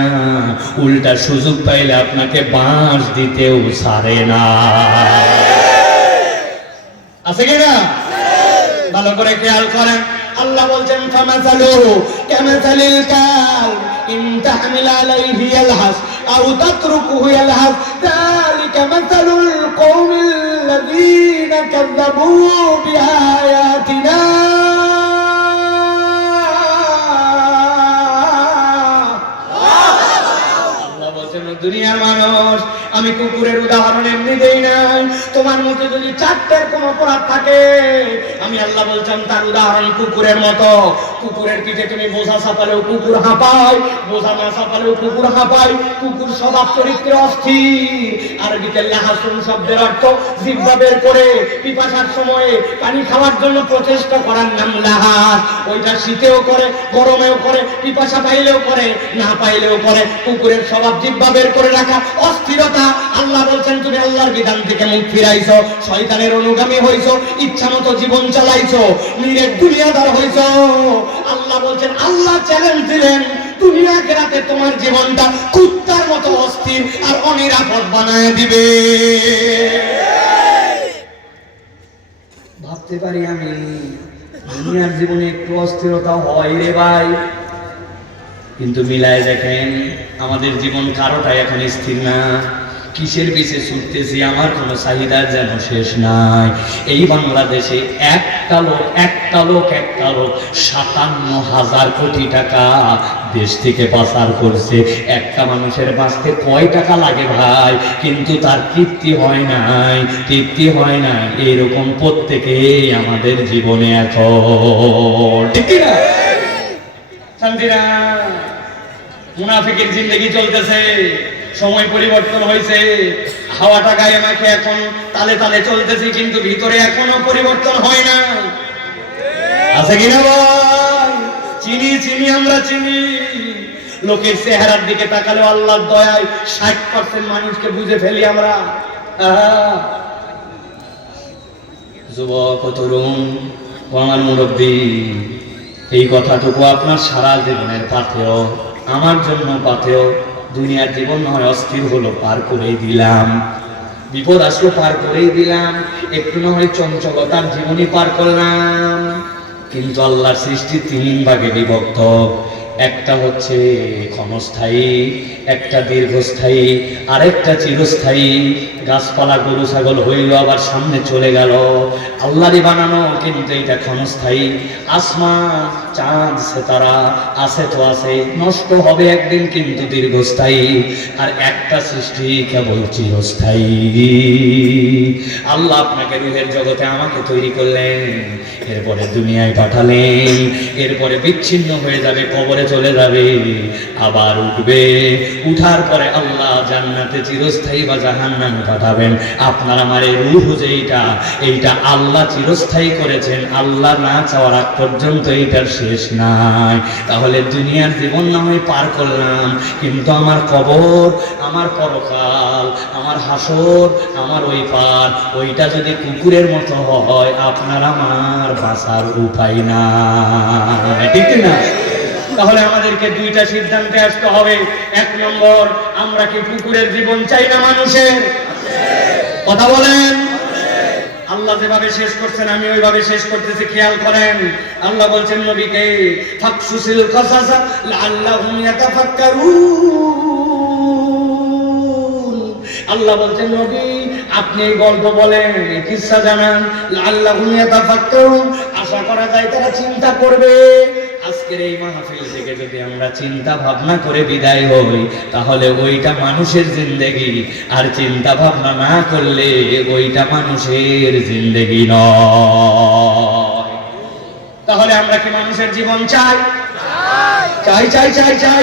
উল্টা সুযোগ পাইলে আপনাকে বাঁশ দিতেও ছাড়ে না। আছে কিনা? ভালো করে খেয়াল করেন। আল্লাহ বলছেন ফামাসালুহু কামাসালিল কাল ইন তাহমিল আলাইহি ইয়ালহাস আও তাতরুকুহু ইয়ালহাস যালিকা মাসালুল কওমিল আল্লাযীনা কাযযাবু বিআয়াতিনা দুনিয়ার মানুষ, আমি কুকুরের উদাহরণ এমনি দেই নাই। তোমার মধ্যে যদি চারটের কোন অপরাধ থাকে, আমি আল্লাহ বলছেন তার উদাহরণ কুকুরের মতো। কুকুরের পিঠে তুমি বোঝা চাপালেও কুকুর হাঁপায়, বোঝা না চাপালেও কুকুর হাঁপায়। কুকুর স্বভাব চরিত্রে অস্থির। আরবিতে লাহাসুন শব্দের অর্থ জিহ্বা বের করে পিপাসার সময়ে পানি খাওয়ার জন্য প্রচেষ্টা করার নাম লাহাস। ওইটা শীতেও করে, গরমেও করে, পিপাসা পাইলেও করে, না পাইলেও করে। কুকুরের স্বভাব জিহ্বা বের করে রাখা, অস্থিরতা। আল্লাহ বলছেন তুমি আল্লাহর বিধান থেকে মুখ ফিরাইছো, শয়তানের অনুগামী হইছো, ইচ্ছা মতো জীবন চালাইছো, নিরেট দুনিয়াদার হইছো। আল্লাহ বলছেন, আল্লাহ চ্যালেঞ্জ দিলেন দুনিয়া আখিরাতে তোমার জীবনটা কুত্তার মতো অস্থির আর অনিরাপদ বানায় দিবে। ভাবতে পারি আমি দুনিয়ার জীবনে একটু অস্থিরতা হয় রে ভাই, কিন্তু মিলায় দেখেন আমাদের জীবন কারোটাই এখন স্থির না। কিসের পিছে ছুটতেছি, আমার কোনো চাহিদার যেন শেষ নাই। এই বাংলাদেশে একটা লোক 57,000 কোটি টাকা দেশ থেকে পাচার করছে। একটা মানুষের বাঁচতে কয় টাকা লাগে ভাই, কিন্তু তার তৃপ্তি হয় নাই। এরকম প্রত্যেকেই আমাদের জীবনে এখন, ঠিক না? শান্তিরা মুনাফিকের জিন্দেগি চলতেছে, সময় পরিবর্তন হয়েছে, হাওয়াটা গায়ে মাখে এখন তালে তালে চলতেছে, কিন্তু ভিতরে এখনো পরিবর্তন হয় না। আছে কিনা ভাই? চিনি আমরা চিনি। লোকের চেহারার দিকে তাকালে আল্লাহর দয়ায় 60% মানুষকে বুঝে ফেলি আমরা। যুবক, তরুণ ও আমার মুরব্বী, এই কথাটুকু আপনার সারা জীবনের পাথেয়, আমার জন্য পাথেয়। দুনিয়ার জীবন নয় অস্থির হলো, পার করেই দিলাম। বিপদ আসলো, পার করেই দিলাম। একটু না হয় চঞ্চলতার জীবনই পার করলাম। কিন্তু আল্লাহর সৃষ্টি 3 ভাগে বিভক্ত। একটা হচ্ছে ক্ষণস্থায়ী, একটা দীর্ঘস্থায়ী, আরেকটা চিরস্থায়ী। গাছপালা গরু ছাগল হইল, আবার সামনে চলে গেল। আল্লাহরই বানানো, কিন্তু এটা ক্ষণস্থায়ী। আসমান, চাঁদ, সিতারা আছে তো আছে, নষ্ট হবে একদিন, কিন্তু দীর্ঘস্থায়ী। আর একটা সৃষ্টি কেবল চিরস্থায়ী। আল্লাহ আপনাকে রূহের জগতে আমাকে তৈরি করলেন, এরপরে দুনিয়ায় পাঠালেন, এরপরে বিচ্ছিন্ন হয়ে যাবে, কবরে চলে যাবে, আবার উঠবে। উঠার পরে আল্লাহ জান্নাতে চিরস্থায়ী বা জাহান্নামে পাঠাবেন। আপনার আমার এই রূহ যেইটা, এইটা আল্লাহ চিরস্থায়ী করেছেন। আল্লাহ না চাওয়ার আগ পর্যন্ত এইটার শেষ নাই। তাহলে দুনিয়ার জীবন না হয় পার করলাম, কিন্তু আমার কবর, আমার পরকাল, আমার হাসর, আমার ওই পার, ওইটা যদি কুকুরের মতো হয়, আপনার আমার বাঁচার উপায় নাই, ঠিক না? তাহলে আমাদেরকে 2টা সিদ্ধান্তে আসতে হবে। 1 নম্বর, আমরা কি কুকুরের জীবন চাই না মানুষের? কথা বলেন। আল্লাহ যেভাবে শেষ করছেন আমি ওইভাবে শেষ করতেছি, খেয়াল করেন। আল্লাহ বলছেন নবীকে, ফাকসুসিল কাসাসা লাআল্লাহুম ইয়াতাফাক্কারুন। আল্লাহ বলছেন নবী আপনি এই গল্প বলেন, এই কিসসা জানান, লাআল্লাহুম ইয়াতাফাক্কারুন, আশা করা যায় তারা চিন্তা করবে। আজকের এই মাহফিল থেকে যদি আমরা চিন্তা ভাবনা করে বিদায় হই, তাহলে ওইটা মানুষের জিন্দেগি। আর চিন্তা ভাবনা না করলে ওইটা মানুষের জিন্দেগি নয়। তাহলে আমরা কি মানুষের জীবন চাই? চাই চাই চাই চাই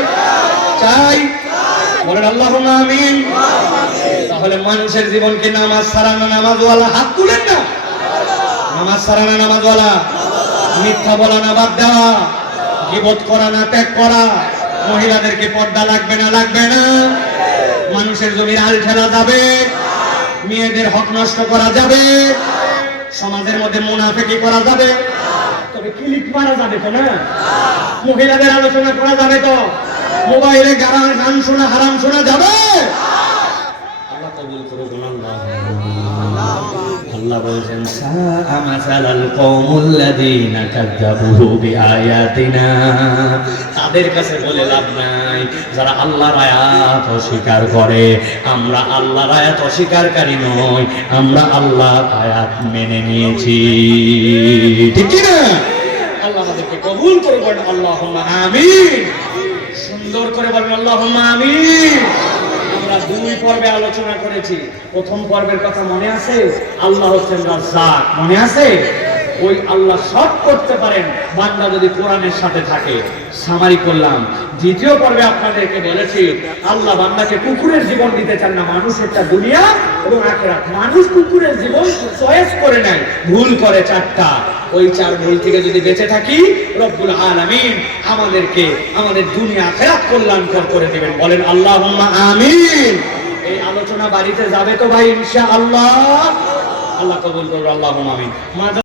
চাই, বলেন আল্লাহুম্মা আমিন। তাহলে মানুষের জীবন কি নামাজ ছাড়া না নামাজওয়ালা? হাত তুলেন না। নামাজ ছাড়া না নামাজওয়ালা? মিথ্যা বলা না বাদ দেওয়া? গীবত করা না ত্যাগ করা? মহিলাদেরকে পর্দা লাগবে না লাগবে না? মানুষের জমির হাল ঠেলা যাবে? মেয়েদের হক নষ্ট করা যাবে? সমাজের মধ্যে মুনাফিকি করা যাবে? তবে ক্লিক মারা যাবে তো না? মহিলাদের আলোচনা করা যাবে তো? মোবাইলে গান শোনা হারাম শোনা যাবে? আল্লাহ কবুল করুন। আল্লাহ আল্লাহ বলেছেন সাআ মাসালাল কওমুল্লাযীনা কাযযাবু বিআয়াতিনা, তাদের কাছে বলে লাভ নাই যারা আল্লাহর আয়াত অস্বীকার করে। আমরা আল্লাহর আয়াত অস্বীকারকারী নই, আমরা আল্লাহর আয়াত মেনে নিয়েছি। ঠিক কি না? আল্লাহ আমাদেরকে কবুল করে বলেন আল্লাহুম্মা আমিন। সুন্দর করে বলেন আল্লাহুম্মা আমিন। আমরা দুই পর্বে আলোচনা করেছি। প্রথম পর্বের কথা মনে আছে? আল্লাহ হচ্ছেন রাজ্জাক, মনে আছে? ওই আল্লাহ সব করতে পারেন বান্দা যদি কোরআনের সাথে থাকে। সামারি করলাম। দ্বিতীয় পর্বে আপনাদেরকে বলেছি আল্লাহ বান্দাকে কুকুরের জীবন দিতে চান না, মানুষেরটা দুনিয়া এবং আখিরাত। মানুষ কুকুরের জীবন চয়েস করে নেয়, ভুল করে চারটা। ওই চার ভুল থেকে যদি বেঁচে থাকি রব্বুল আলামিন আমাদেরকে আমাদের দুনিয়া আখিরাত কল্যাণকর করে দিবেন। বলেন আল্লাহুম্মা আমিন। এই আলোচনা বাড়িতে যাবে তো ভাই ইনশাআল্লাহ? আল্লাহ কবুল করুন, আল্লাহুম্মা আমিন।